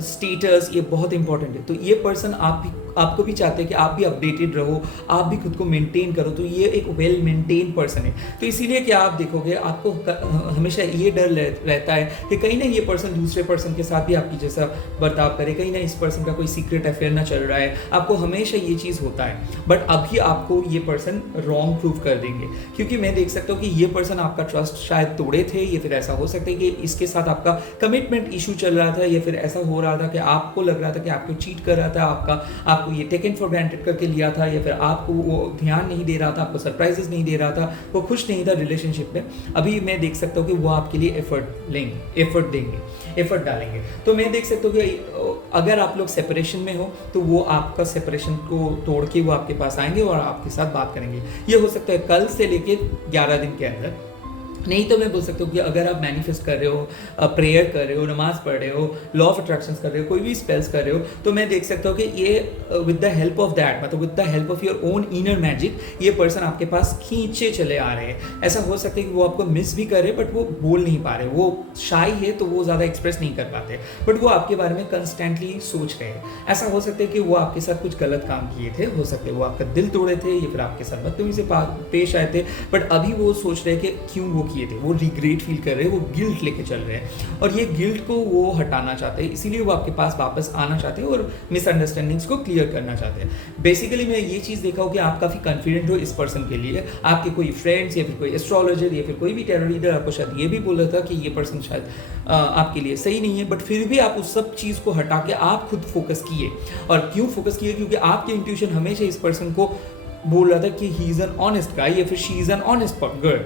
स्टेटस ये बहुत इंपॉर्टेंट है। तो ये पर्सन आपको भी चाहते हैं कि आप भी अपडेटेड रहो, आप भी खुद को मेंटेन करो, तो ये एक वेल मेंटेन पर्सन है। तो इसीलिए क्या आप देखोगे आपको हमेशा ये डर रहता है कि कहीं ना ये पर्सन दूसरे पर्सन के साथ भी आपकी जैसा बर्ताव करे, कहीं ना इस पर्सन का कोई सीक्रेट अफेयर ना चल रहा है, आपको हमेशा ये चीज़ होता है। बट अभी आपको ये पर्सन रॉन्ग प्रूव कर देंगे, क्योंकि मैं देख सकता हूँ कि ये पर्सन आपका ट्रस्ट शायद तोड़े थे, या फिर ऐसा हो सकता है कि इसके साथ आपका कमिटमेंट इशू चल रहा था, या फिर ऐसा हो रहा था कि आपको लग रहा था कि आपको चीट कर रहा था, आपको ये टेकन फॉर ग्रांटेड करके लिया था, या फिर आपको वो ध्यान नहीं दे रहा था, आपको सरप्राइजेस नहीं दे रहा था, वो खुश नहीं था रिलेशनशिप में। अभी मैं देख सकता हूँ कि वो आपके लिए एफर्ट डालेंगे। तो मैं देख सकता हूँ कि अगर आप लोग सेपरेशन में हो तो वो आपका सेपरेशन को तोड़ के वो आपके पास आएंगे और आपके साथ बात करेंगे। ये हो सकता है कल से लेके 11 दिन के अंदर। नहीं तो मैं बोल सकता हूँ कि अगर आप मैनिफेस्ट कर रहे हो, प्रेयर कर रहे हो, नमाज पढ़ रहे हो, लॉ ऑफ अट्रैक्शंस कर रहे हो, कोई भी स्पेल्स कर रहे हो, तो मैं देख सकता हूँ कि ये with the help of that, मतलब with the help of your own inner magic, ये पर्सन आपके पास खींचे चले आ रहे हैं। ऐसा हो सकता है कि वो आपको मिस भी करे बट वो बोल नहीं पा रहे, वो शाई है तो वो ज़्यादा एक्सप्रेस नहीं कर पाते, बट वो आपके बारे में कंस्टेंटली सोच रहे हैं। ऐसा हो सकता है कि वो आपके साथ कुछ गलत काम किए थे, हो सकता है वो आपका दिल तोड़े थे, या फिर आपके साथ बदतमीजी से पेश आए थे, बट अभी वो सोच रहे हैं कि क्यों वो किए थे, वो रिग्रेट फील कर रहे हैं, वो गिल्ट लेके चल रहे हैं, और ये गिल्ट को वो हटाना चाहते हैं, इसीलिए वो आपके पास वापस आना चाहते हैं और मिसअंडरस्टैंडिंग्स को क्लियर करना चाहते हैं। बेसिकली मैं ये चीज़ देखा हूँ कि आप काफ़ी कॉन्फिडेंट हो इस पर्सन के लिए। आपके कोई फ्रेंड्स या फिर कोई एस्ट्रोलॉजर या फिर कोई भी टैरो रीडर आपको शायद ये भी बोल रहा था कि ये पर्सन शायद आपके लिए सही नहीं है, बट फिर भी आप उस सब चीज़ को हटा के आप खुद फोकस किए। और क्यों फोकस किए? क्योंकि आपके इंट्यूशन हमेशा इस पर्सन को बोल रहा था कि he is an honest guy या फिर she is an honest girl.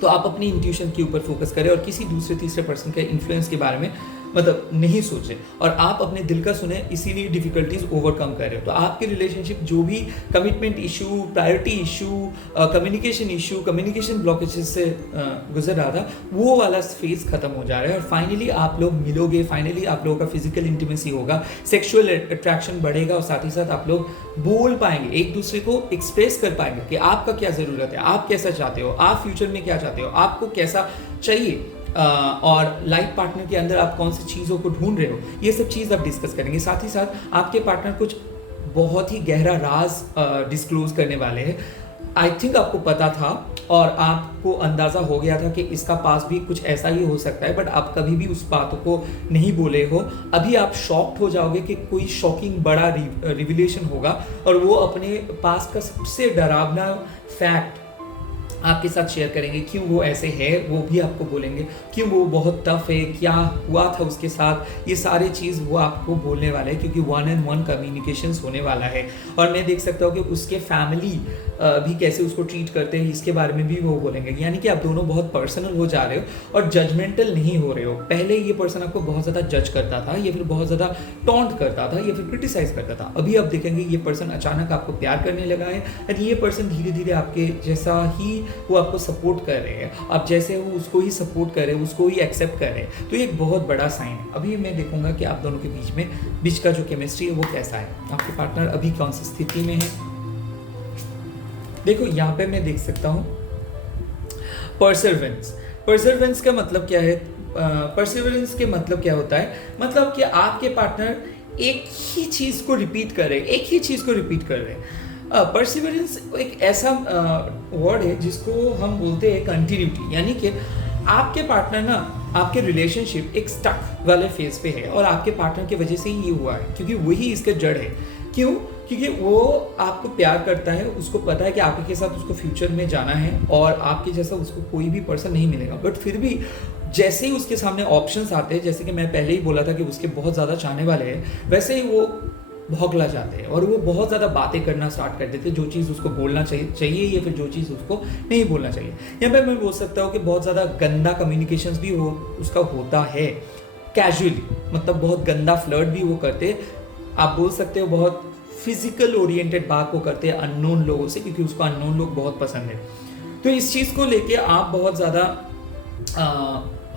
तो आप अपनी इंट्यूशन के ऊपर फोकस करें और किसी दूसरे तीसरे पर्सन के इन्फ्लुएंस के बारे में मतलब नहीं सोचें, और आप अपने दिल का सुने, इसीलिए डिफिकल्टीज ओवरकम कर रहे हो। तो आपके रिलेशनशिप जो भी commitment issue, priority issue, communication blockages से गुजर रहा था, वो वाला फेज खत्म हो जा रहा है, और फाइनली आप लोग मिलोगे, फाइनली आप लोगों का फिजिकल इंटीमेसी होगा, सेक्सुअल अट्रैक्शन बढ़ेगा, और साथ ही साथ आप लोग बोल पाएंगे, एक दूसरे को एक्सप्रेस कर पाएंगे कि आपका क्या ज़रूरत है, आप कैसा चाहते हो, आप फ्यूचर में क्या चाहते हो, आपको कैसा चाहिए, और लाइफ पार्टनर के अंदर आप कौन सी चीज़ों को ढूंढ रहे हो, ये सब चीज़ आप डिस्कस करेंगे। साथ ही साथ आपके पार्टनर कुछ बहुत ही गहरा राज डिस्क्लोज करने वाले हैं। आई थिंक आपको पता था और आपको अंदाज़ा हो गया था कि इसका पास भी कुछ ऐसा ही हो सकता है, बट आप कभी भी उस बात को नहीं बोले हो। अभी आप शॉक्ड हो जाओगे कि कोई शॉकिंग बड़ा रिविलेशन होगा, और वो अपने पास का सबसे डरावना फैक्ट आपके साथ शेयर करेंगे। क्यों वो ऐसे है वो भी आपको बोलेंगे, क्यों वो बहुत टफ है, क्या हुआ था उसके साथ, ये सारे चीज़ वो आपको बोलने वाले हैं, क्योंकि 1-on-1 कम्युनिकेशंस होने वाला है। और मैं देख सकता हूँ कि उसके फैमिली भी कैसे उसको ट्रीट करते हैं, इसके बारे में भी वो बोलेंगे। यानी कि आप दोनों बहुत पर्सनल हो जा रहे हो और जजमेंटल नहीं हो रहे हो। पहले ये पर्सन आपको बहुत ज़्यादा जज करता था, या फिर बहुत ज़्यादा टॉन्ट करता था, या फिर क्रिटिसाइज करता था। अभी आप देखेंगे ये पर्सन अचानक आपको प्यार करने लगा है, और ये पर्सन धीरे धीरे आपके जैसा ही वो आपको सपोर्ट कर रहे हैं, आप जैसे वो उसको ही सपोर्ट कर रहे हैं, उसको ही एक्सेप्ट कर रहे हैं। तो ये एक बहुत बड़ा साइन है। अभी मैं देखूंगा कि आप दोनों के बीच का जो केमिस्ट्री है वो कैसा है, आपके पार्टनर अभी कौन सी स्थिति में है। देखो यहाँ पे मैं देख सकता हूँ परसिवरेंस का मतलब क्या है? परसिवरेंस के मतलब क्या होता है? मतलब कि आपके पार्टनर एक ही चीज़ को रिपीट कर रहे हैं, परसिवरेंस एक ऐसा वर्ड है जिसको हम बोलते हैं कंटिन्यूटी। यानी कि आपके पार्टनर ना, आपके रिलेशनशिप एक स्टक वाले फेज पे है, और आपके पार्टनर की वजह से ही ये हुआ है, क्योंकि वही इसके जड़ है। क्यों? क्योंकि वो आपको प्यार करता है, उसको पता है कि आपके साथ उसको फ्यूचर में जाना है, और आपके जैसा उसको कोई भी पर्सन नहीं मिलेगा। बट फिर भी जैसे ही उसके सामने ऑप्शंस आते हैं, जैसे कि मैं पहले ही बोला था कि उसके बहुत ज़्यादा चाहने वाले हैं, वैसे ही वो भौंकला जाते हैं और वो बहुत ज़्यादा बातें करना स्टार्ट कर देते हैं, जो चीज़ उसको बोलना चाहिए या फिर जो चीज़ उसको नहीं बोलना चाहिए। यहाँ पे मैं बोल सकता हूँ कि बहुत ज़्यादा गंदा कम्युनिकेशंस भी उसका होता है, कैजुअली, मतलब बहुत गंदा फ्लर्ट भी वो करते हैं। आप बोल सकते हो बहुत फिजिकल ओरिएंटेड बात को करते हैं अननोन लोगों से, क्योंकि उसको अननोन लोग बहुत पसंद है। तो इस चीज़ को लेके आप बहुत ज़्यादा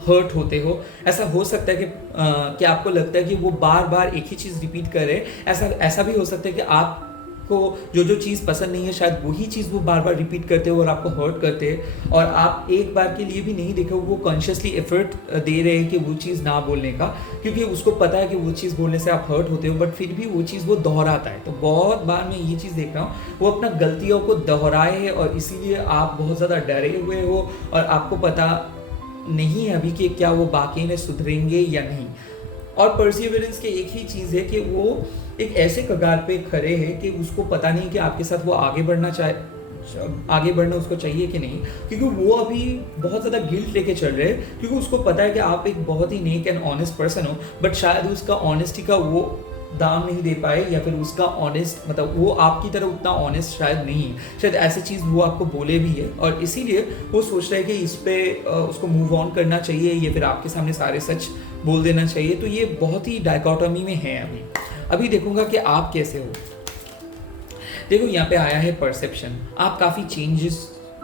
हर्ट होते हो। ऐसा हो सकता है कि आपको लगता है कि वो बार बार एक ही चीज़ रिपीट करे। ऐसा भी हो सकता है कि आप आपको जो जो चीज़ पसंद नहीं है शायद वही चीज़ वो बार बार रिपीट करते हो और आपको हर्ट करते हैं, और आप एक बार के लिए भी नहीं देखो वो कॉन्शियसली एफर्ट दे रहे हैं कि वो चीज़ ना बोलने का, क्योंकि उसको पता है कि वो चीज़ बोलने से आप हर्ट होते हो, बट फिर भी वो चीज़ वो दोहराता है। तो बहुत बार मैं ये चीज़ देख रहा हूँ वो अपना गलतियों को दोहराए है, और इसीलिए आप बहुत ज़्यादा डरे हुए हो और आपको पता नहीं है अभी कि क्या वो बाकी में सुधरेंगे या नहीं। और परसिवरेंस की एक ही चीज़ है कि वो एक ऐसे कगार पे खड़े हैं कि उसको पता नहीं कि आपके साथ वो आगे बढ़ना उसको चाहिए कि नहीं, क्योंकि वो अभी बहुत ज़्यादा गिल्ट लेके चल रहे हैं, क्योंकि उसको पता है कि आप एक बहुत ही नेक एंड ऑनेस्ट पर्सन हो, बट शायद उसका ऑनेस्टी का वो दाम नहीं दे पाए, या फिर उसका ऑनेस्ट मतलब वो आपकी तरह उतना ऑनेस्ट शायद नहीं है, शायद ऐसी चीज़ वो आपको बोले भी है, और इसीलिए वो सोच रहे हैं कि इस पे उसको मूव ऑन करना चाहिए या फिर आपके सामने सारे सच बोल देना चाहिए। तो ये बहुत ही डायकोटोमी में है। अभी देखूंगा कि आप कैसे हो। देखो यहाँ पे आया है परसेप्शन, आप काफ़ी चेंजेस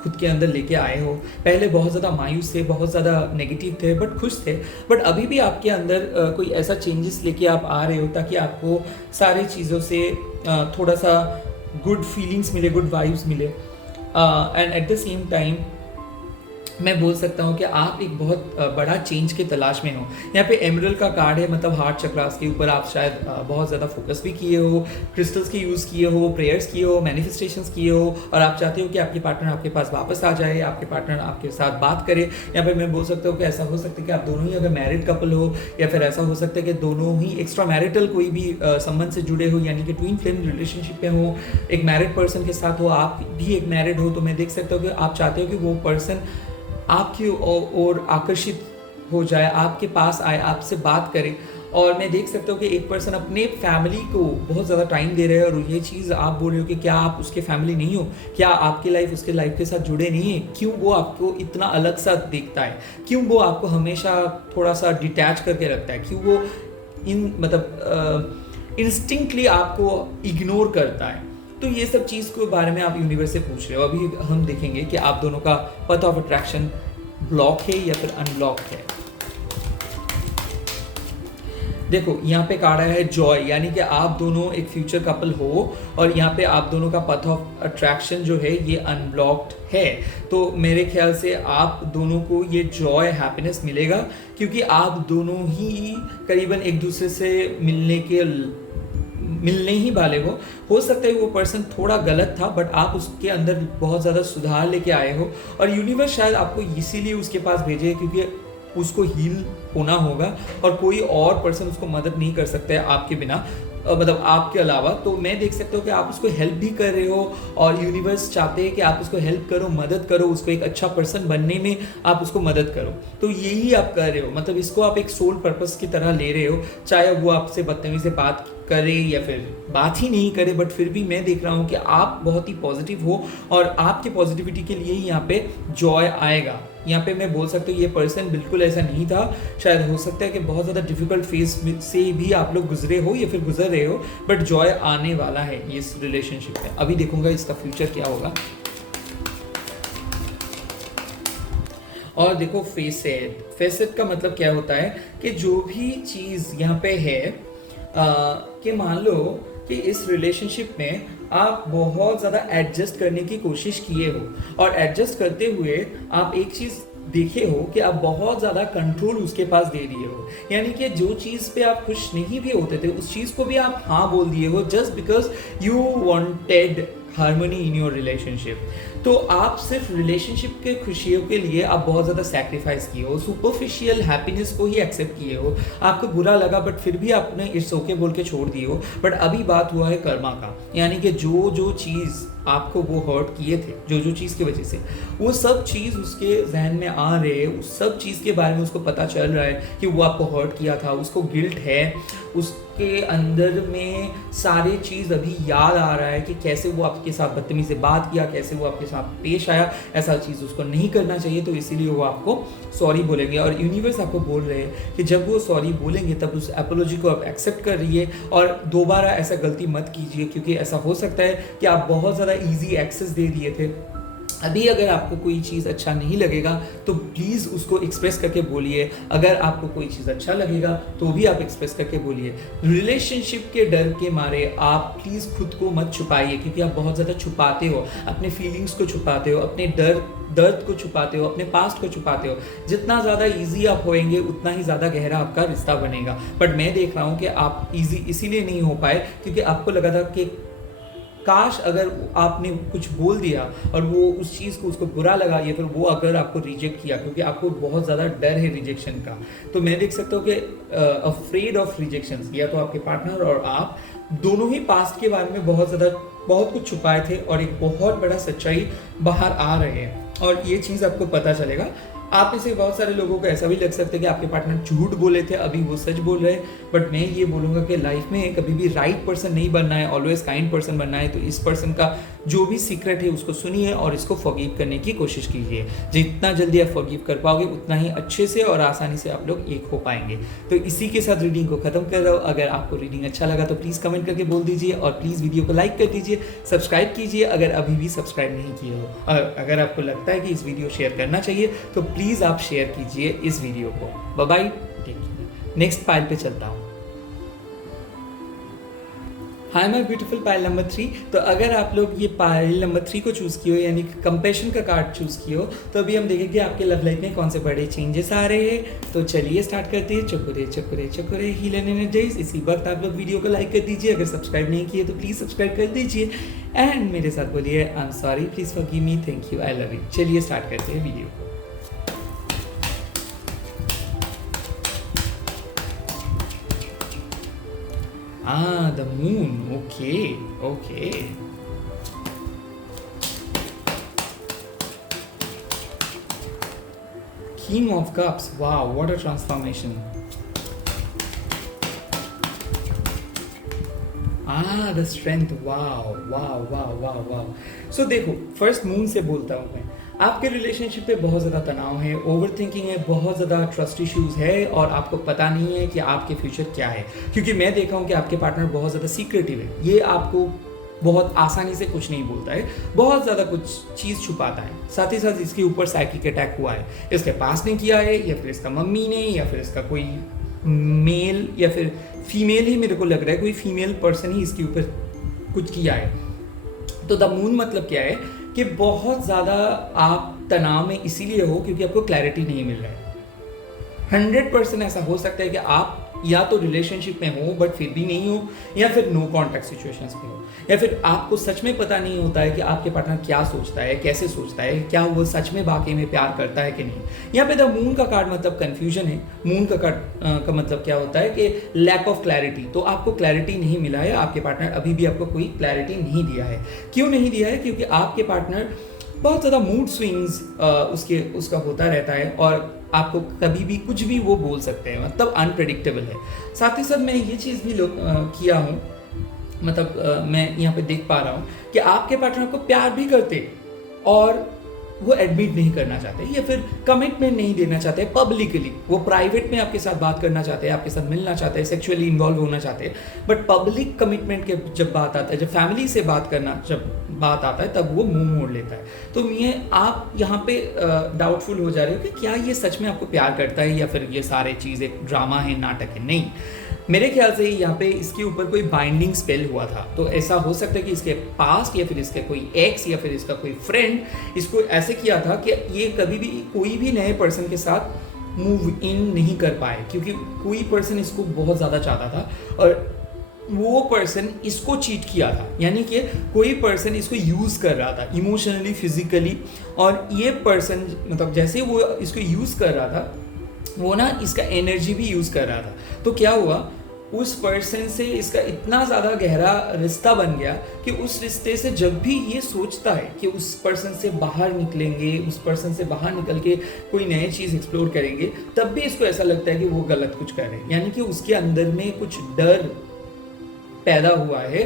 खुद के अंदर लेके आए हो। पहले बहुत ज़्यादा मायूस थे, बहुत ज़्यादा नेगेटिव थे, बट खुश थे, बट अभी भी आपके अंदर कोई ऐसा चेंजेस लेके आप आ रहे हो ताकि आपको सारी चीज़ों से थोड़ा सा गुड फीलिंग्स मिले, गुड वाइब्स मिले, and at the same time मैं बोल सकता हूँ कि आप एक बहुत बड़ा चेंज के तलाश में हो। यहाँ पे एमरल्ड का कार्ड है, मतलब हार्ट चक्रास के ऊपर आप शायद बहुत ज़्यादा फोकस भी किए हो, क्रिस्टल्स के यूज़ किए हो, प्रेयर्स किए हो, मैनिफेस्टेशंस किए हो, और आप चाहते हो कि आपके पार्टनर आपके पास वापस आ जाए, आपके पार्टनर आपके साथ बात करे। यहाँ पे मैं बोल सकता हूँ कि ऐसा हो सकता है कि आप दोनों ही अगर मैरिड कपल हो, या फिर ऐसा हो सकता है कि दोनों ही एक्स्ट्रा मैरिटल कोई भी संबंध से जुड़े हो, यानी कि ट्विन फ्लेम रिलेशनशिप में हो, एक मैरिड पर्सन के साथ हो, आप भी एक मैरिड हो। तो मैं देख सकता हूँ कि आप चाहते हो कि वो पर्सन आपकी ओर आकर्षित हो जाए, आपके पास आए, आपसे बात करे। और मैं देख सकता हूँ कि एक पर्सन अपने फैमिली को बहुत ज़्यादा टाइम दे रहे हैं, और ये चीज़ आप बोल रहे हो कि क्या आप उसके फैमिली नहीं हो, क्या आपकी लाइफ उसके लाइफ के साथ जुड़े नहीं है, क्यों वो आपको इतना अलग सा देखता है, क्यों वो आपको हमेशा थोड़ा सा डिटैच करके रखता है, क्यों वो इंस्टिंक्टली आपको इग्नोर करता है। तो ये सब चीज़ के बारे में आप यूनिवर्स से पूछ रहे हो। अभी हम देखेंगे कि आप दोनों का पथ ऑफ अट्रैक्शन ब्लॉक है या फिर अनब्लॉक है। देखो यहाँ पे कार्ड आया है जॉय, यानी कि आप दोनों एक फ्यूचर कपल हो, और यहाँ पे आप दोनों का पथ ऑफ अट्रैक्शन जो है ये अनब्लॉक्ड है। तो मेरे ख्याल से आप दोनों को ये जॉय हैप्पीनेस मिलेगा, क्योंकि आप दोनों ही करीबन एक दूसरे से मिलने ही वाले हो सकता है वो पर्सन थोड़ा गलत था, बट आप उसके अंदर बहुत ज़्यादा सुधार लेके आए हो, और यूनिवर्स शायद आपको इसीलिए उसके पास भेजे क्योंकि उसको हील होना होगा, और कोई और पर्सन उसको मदद नहीं कर सकता है आपके बिना, मतलब आपके अलावा। तो मैं देख सकता हूँ कि आप उसको हेल्प भी कर रहे हो, और यूनिवर्स चाहते हैं कि आप उसको हेल्प करो, मदद करो, उसको एक अच्छा पर्सन बनने में आप उसको मदद करो। तो यही आप कर रहे हो, मतलब इसको आप एक सोल पर्पस की तरह ले रहे हो, चाहे वो आपसे बदतमीजी से बात करे या फिर बात ही नहीं करे, बट फिर भी मैं देख रहा हूँ कि आप बहुत ही पॉजिटिव हो, और आपकी पॉजिटिविटी के लिए ही यहाँ पे जॉय आएगा। यहाँ पे मैं बोल सकता हूँ ये पर्सन बिल्कुल ऐसा नहीं था, शायद हो सकता है कि बहुत ज़्यादा डिफिकल्ट फेज से भी आप लोग गुजरे हो या फिर गुजर रहे हो, बट जॉय आने वाला है इस रिलेशनशिप में। अभी देखूंगा इसका फ्यूचर क्या होगा। और देखो फेसेट का मतलब क्या होता है कि जो भी चीज़ यहाँ पे है कि मान लो कि इस रिलेशनशिप में आप बहुत ज़्यादा एडजस्ट करने की कोशिश किए हो, और एडजस्ट करते हुए आप एक चीज़ देखे हो कि आप बहुत ज़्यादा कंट्रोल उसके पास दे दिए हो, यानी कि जो चीज़ पे आप खुश नहीं भी होते थे उस चीज़ को भी आप हाँ बोल दिए हो, just because you wanted harmony in your relationship. तो आप सिर्फ रिलेशनशिप के खुशियों के लिए आप बहुत ज़्यादा सैक्रिफाइस किए हो, सुपरफिशियल हैप्पीनेस को ही एक्सेप्ट किए हो, आपको बुरा लगा बट फिर भी आपने इट्स ओके बोल के छोड़ दिए हो। बट अभी बात हुआ है कर्मा का, यानी कि जो जो चीज़ आपको वो हर्ट किए थे, जो जो चीज़ की वजह से वो सब चीज़ उसके जहन में आ रहे, उस सब चीज़ के बारे में उसको पता चल रहा है कि वो आपको हर्ट किया था, उसको गिल्ट है, उसके अंदर में सारे चीज़ अभी याद आ रहा है कि कैसे वो आपके साथ बदतमीजी से बात किया, कैसे वो आपके साथ पेश आया, ऐसा चीज़ उसको नहीं करना चाहिए। तो इसीलिए वो आपको सॉरी बोलेंगे, और यूनिवर्स आपको बोल रहे हैं कि जब वो सॉरी बोलेंगे तब उस एपोलॉजी को आप एक्सेप्ट कर रहिए, और दोबारा ऐसा गलती मत कीजिए, क्योंकि ऐसा हो सकता है कि आप बहुत ज़्यादा ईजी एक्सेस दे दिए थे अभी अगर आपको कोई चीज़ अच्छा नहीं लगेगा तो प्लीज़ उसको एक्सप्रेस करके बोलिए। अगर आपको कोई चीज़ अच्छा लगेगा तो भी आप एक्सप्रेस करके बोलिए। रिलेशनशिप के डर के मारे आप प्लीज़ खुद को मत छुपाइए, क्योंकि आप बहुत ज़्यादा छुपाते हो, अपने फीलिंग्स को छुपाते हो, अपने दर्द को छुपाते हो, अपने पास्ट को छुपाते हो। जितना ज़्यादा ईजी आप होएंगे उतना ही ज़्यादा गहरा आपका रिश्ता बनेगा। बट मैं देख रहा हूँ कि आप ईजी इसीलिए नहीं हो पाए क्योंकि आपको लगा था कि काश अगर आपने कुछ बोल दिया और वो उस चीज़ को उसको बुरा लगा, या फिर वो अगर आपको रिजेक्ट किया, क्योंकि आपको बहुत ज़्यादा डर है रिजेक्शन का। तो मैं देख सकता हूँ कि अफ्रेड ऑफ रिजेक्शन, या तो आपके पार्टनर और आप दोनों ही पास्ट के बारे में बहुत कुछ छुपाए थे और एक बहुत बड़ा सच्चाई बाहर आ रहे हैं और ये चीज़ आपको पता चलेगा। आप में से बहुत सारे लोगों को ऐसा भी लग सकता है कि आपके पार्टनर झूठ बोले थे, अभी वो सच बोल रहे हैं। बट मैं ये बोलूँगा कि लाइफ में कभी भी राइट पर्सन नहीं बनना है, ऑलवेज काइंड पर्सन बनना है। तो इस पर्सन का जो भी सीक्रेट है उसको सुनिए और इसको फॉरगिव करने की कोशिश कीजिए। जितना जल्दी आप फॉरगिव कर पाओगे उतना ही अच्छे से और आसानी से आप लोग एक हो पाएंगे। तो इसी के साथ रीडिंग को ख़त्म कर रहा हूँ। अगर आपको रीडिंग अच्छा लगा तो प्लीज़ कमेंट करके बोल दीजिए और प्लीज़ वीडियो को लाइक कर दीजिए, सब्सक्राइब कीजिए अगर अभी भी सब्सक्राइब नहीं किए हो। और अगर आपको लगता है कि इस वीडियो शेयर करना चाहिए तो प्लीज़ आप शेयर कीजिए इस वीडियो को। Bye bye, take care. Next pile पे चलता हूँ। Hi my beautiful pile number 3। तो अगर आप लोग ये पाइल नंबर 3 को चूज़ किए हो, यानी कंपैशन का कार्ड चूज़ किए हो, तो अभी हम देखेंगे आपके लव लाइफ में कौन से बड़े चेंजेस आ रहे हैं। तो चलिए स्टार्ट करते हैं। चकुरे Cho Ku Rei Cho Ku Rei heal and energise. इसी वक्त आप लोग वीडियो को लाइक कर दीजिए, अगर सब्सक्राइब नहीं किए तो प्लीज़ सब्सक्राइब कर दीजिए एंड मेरे साथ बोलिए आई am sorry, please forgive me, thank you, I love you. चलिए स्टार्ट करते हैं वीडियो को। The moon. Okay. King of Cups. Wow, what a transformation. The strength. Wow. So देखो, फर्स्ट मून से बोलता हूँ मैं। आपके रिलेशनशिप पे बहुत ज़्यादा तनाव है, ओवर थिंकिंग है, बहुत ज़्यादा ट्रस्ट इश्यूज़ है और आपको पता नहीं है कि आपके फ्यूचर क्या है। क्योंकि मैं देखा हूँ कि आपके पार्टनर बहुत ज़्यादा सीक्रेटिव है, ये आपको बहुत आसानी से कुछ नहीं बोलता है, बहुत ज़्यादा कुछ चीज़ छुपाता है। साथ ही साथ इसके ऊपर साइकिक अटैक हुआ है, इसके पास ने किया है या फिर इसका मम्मी ने या फिर इसका कोई मेल या फिर फीमेल ही, मेरे को लग रहा है कोई फीमेल पर्सन ही इसके ऊपर कुछ किया है। तो द मून मतलब क्या है कि बहुत ज़्यादा आप तनाव में इसीलिए हो क्योंकि आपको क्लैरिटी नहीं मिल रहा है। 100% ऐसा हो सकता है कि आप या तो रिलेशनशिप में हो बट फिर भी नहीं हो, या फिर नो कॉन्टैक्ट सिचुएशंस में हो, या फिर आपको सच में पता नहीं होता है कि आपके पार्टनर क्या सोचता है, कैसे सोचता है, क्या वो सच में वाकई में प्यार करता है कि नहीं। यहाँ पे द मून का कार्ड मतलब कन्फ्यूजन है। मून का कार्ड का मतलब क्या होता है कि लैक ऑफ क्लैरिटी। तो आपको क्लैरिटी नहीं मिला है, आपके पार्टनर अभी भी आपको कोई क्लैरिटी नहीं दिया है। क्यों नहीं दिया है? क्योंकि आपके पार्टनर बहुत ज़्यादा मूड स्विंग्स उसका होता रहता है और आपको कभी भी कुछ भी वो बोल सकते हैं, मतलब अनप्रेडिक्टेबल है। साथ ही साथ मैं ये चीज़ भी किया हूँ, मतलब मैं यहाँ पे देख पा रहा हूँ कि आपके पार्टनर को प्यार भी करते और वो एडमिट नहीं करना चाहते या फिर कमिटमेंट नहीं देना चाहते पब्लिकली। वो प्राइवेट में आपके साथ बात करना चाहते हैं, आपके साथ मिलना चाहते हैं, सेक्सुअली इन्वॉल्व होना चाहते हैं, बट पब्लिक कमिटमेंट के जब बात आता है, जब फैमिली से बात करना जब बात आता है, तब वो मुंह मोड़ लेता है। तो ये आप यहाँ पे डाउटफुल हो जा रहे हो कि क्या ये सच में आपको प्यार करता है या फिर ये सारे चीज़ एक ड्रामा है, नाटक है। नहीं, मेरे ख्याल से यहाँ पे इसके ऊपर कोई बाइंडिंग स्पेल हुआ था। तो ऐसा हो सकता है कि इसके पास्ट या फिर इसके कोई एक्स या फिर इसका कोई फ्रेंड इसको ऐसे किया था कि ये कभी भी कोई भी नए पर्सन के साथ मूव इन नहीं कर पाए, क्योंकि कोई पर्सन इसको बहुत ज़्यादा चाहता था और वो पर्सन इसको चीट किया था। यानी कि कोई पर्सन इसको यूज़ कर रहा था इमोशनली, फिजिकली, और ये पर्सन मतलब जैसे वो इसको यूज़ कर रहा था वो ना इसका एनर्जी भी यूज़ कर रहा था। तो क्या हुआ, उस पर्सन से इसका इतना ज़्यादा गहरा रिश्ता बन गया कि उस रिश्ते से जब भी ये सोचता है कि उस पर्सन से बाहर निकलेंगे, उस पर्सन से बाहर निकल के कोई नई चीज़ एक्सप्लोर करेंगे, तब भी इसको ऐसा लगता है कि वो गलत कुछ कर रहे हैं। यानी कि उसके अंदर में कुछ डर पैदा हुआ है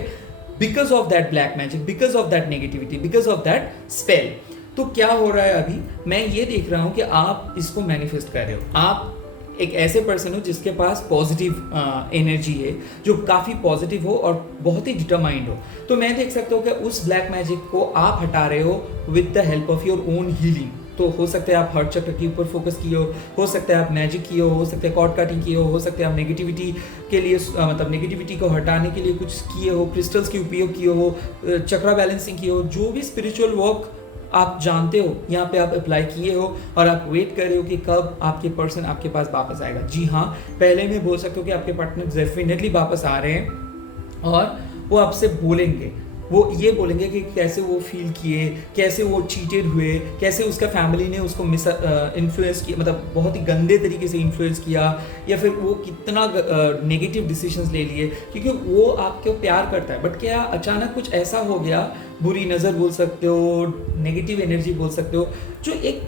because of that black magic, because of that negativity, because of that spell. तो क्या हो रहा है अभी, मैं ये देख रहा हूँ कि आप इसको मैनिफेस्ट कर रहे हो। आप एक ऐसे पर्सन हो जिसके पास पॉजिटिव एनर्जी है, जो काफ़ी पॉजिटिव हो और बहुत ही डिटरमाइंड हो। तो मैं देख सकता हूँ कि उस ब्लैक मैजिक को आप हटा रहे हो with the help of your own healing. तो हो सकता है आप हार्ट चक्र के ऊपर फोकस किए हो सकता है आप मैजिक किए हो सकता है कॉर्ड कटिंग किए हो सकता है आप नेगेटिविटी के लिए मतलब नेगेटिविटी को हटाने के लिए कुछ किए हो, क्रिस्टल्स के उपयोग किए हो, चक्रा बैलेंसिंग किए हो, जो भी स्पिरिचुअल वर्क आप जानते हो यहाँ पे आप अप्लाई किए हो और आप वेट कर रहे हो कि कब आपके पर्सन आपके पास वापस आएगा। जी हाँ, पहले मैं बोल सकता हूँ कि आपके पार्टनर डेफिनेटली वापस आ रहे हैं और वो आपसे बोलेंगे, वो ये बोलेंगे कि कैसे वो फील किए, कैसे वो चीटेड हुए, कैसे उसका फैमिली ने उसको इन्फ्लुएंस किया, मतलब बहुत ही गंदे तरीके से इन्फ्लुएंस किया, या फिर वो कितना नेगेटिव डिसीजंस ले लिए, क्योंकि वो आपको प्यार करता है। बट क्या अचानक कुछ ऐसा हो गया, बुरी नज़र बोल सकते हो, नेगेटिव एनर्जी बोल सकते हो, जो एक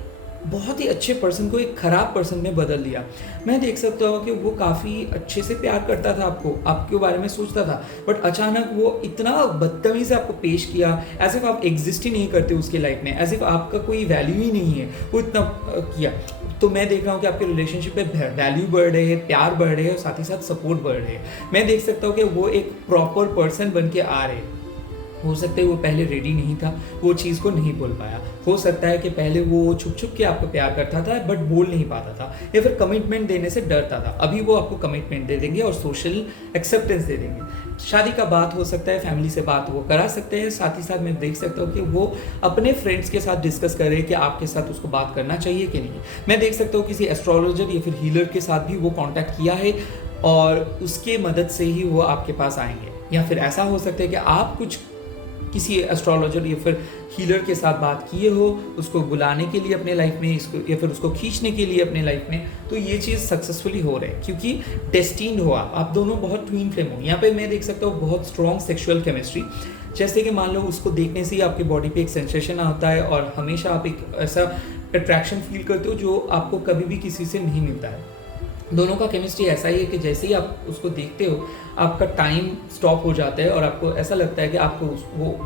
बहुत ही अच्छे पर्सन को एक ख़राब पर्सन में बदल दिया। मैं देख सकता हूँ कि वो काफ़ी अच्छे से प्यार करता था आपको, आपके बारे में सोचता था, बट अचानक वो इतना बदतमीज़ी से आपको पेश किया, एज इफ आप एग्जिस्ट ही नहीं करते उसके लाइफ में, एज इफ आपका कोई वैल्यू ही नहीं है, वो इतना किया। तो मैं देख रहा हूँ कि आपके रिलेशनशिप में वैल्यू बढ़ रहे हैं, प्यार बढ़ रहे हैं और साथ ही साथ सपोर्ट बढ़ रहे हैं। मैं देख सकता हूँ कि वो एक प्रॉपर पर्सन बन के आ रहे हैं। हो सकता है वो पहले रेडी नहीं था, वो चीज़ को नहीं बोल पाया, हो सकता है कि पहले वो छुप छुप के आपको प्यार करता था बट बोल नहीं पाता था, या फिर कमिटमेंट देने से डरता था। अभी वो आपको कमिटमेंट दे देंगे और सोशल एक्सेप्टेंस दे देंगे। शादी का बात हो सकता है, फैमिली से बात वो करा सकते हैं। साथ ही साथ मैं देख सकता हूँ कि वो अपने फ्रेंड्स के साथ डिस्कस करे कि आपके साथ उसको बात करना चाहिए कि नहीं। मैं देख सकता हूँ किसी एस्ट्रोलॉजर या फिर हीलर के साथ भी वो कॉन्टैक्ट किया है और उसके मदद से ही वो आपके पास आएंगे। या फिर ऐसा हो सकता है कि आप कुछ किसी एस्ट्रोलॉजर या फिर हीलर के साथ बात किए हो, उसको बुलाने के लिए अपने लाइफ में, इसको या फिर उसको खींचने के लिए अपने लाइफ में, तो ये चीज़ सक्सेसफुली हो रहा है क्योंकि डेस्टिन्ड हो आप दोनों बहुत ट्विन फ्लेम हो। यहाँ पे मैं देख सकता हूँ बहुत स्ट्रॉन्ग सेक्सुअल केमिस्ट्री, जैसे कि मान लो उसको देखने से ही आपके बॉडी पे एक सेंसेशन आता है और हमेशा आप एक ऐसा अट्रैक्शन फील करते हो जो आपको कभी भी किसी से नहीं मिलता है। दोनों का केमिस्ट्री ऐसा ही है कि जैसे ही आप उसको देखते हो आपका टाइम स्टॉप हो जाता है और आपको ऐसा लगता है कि आपको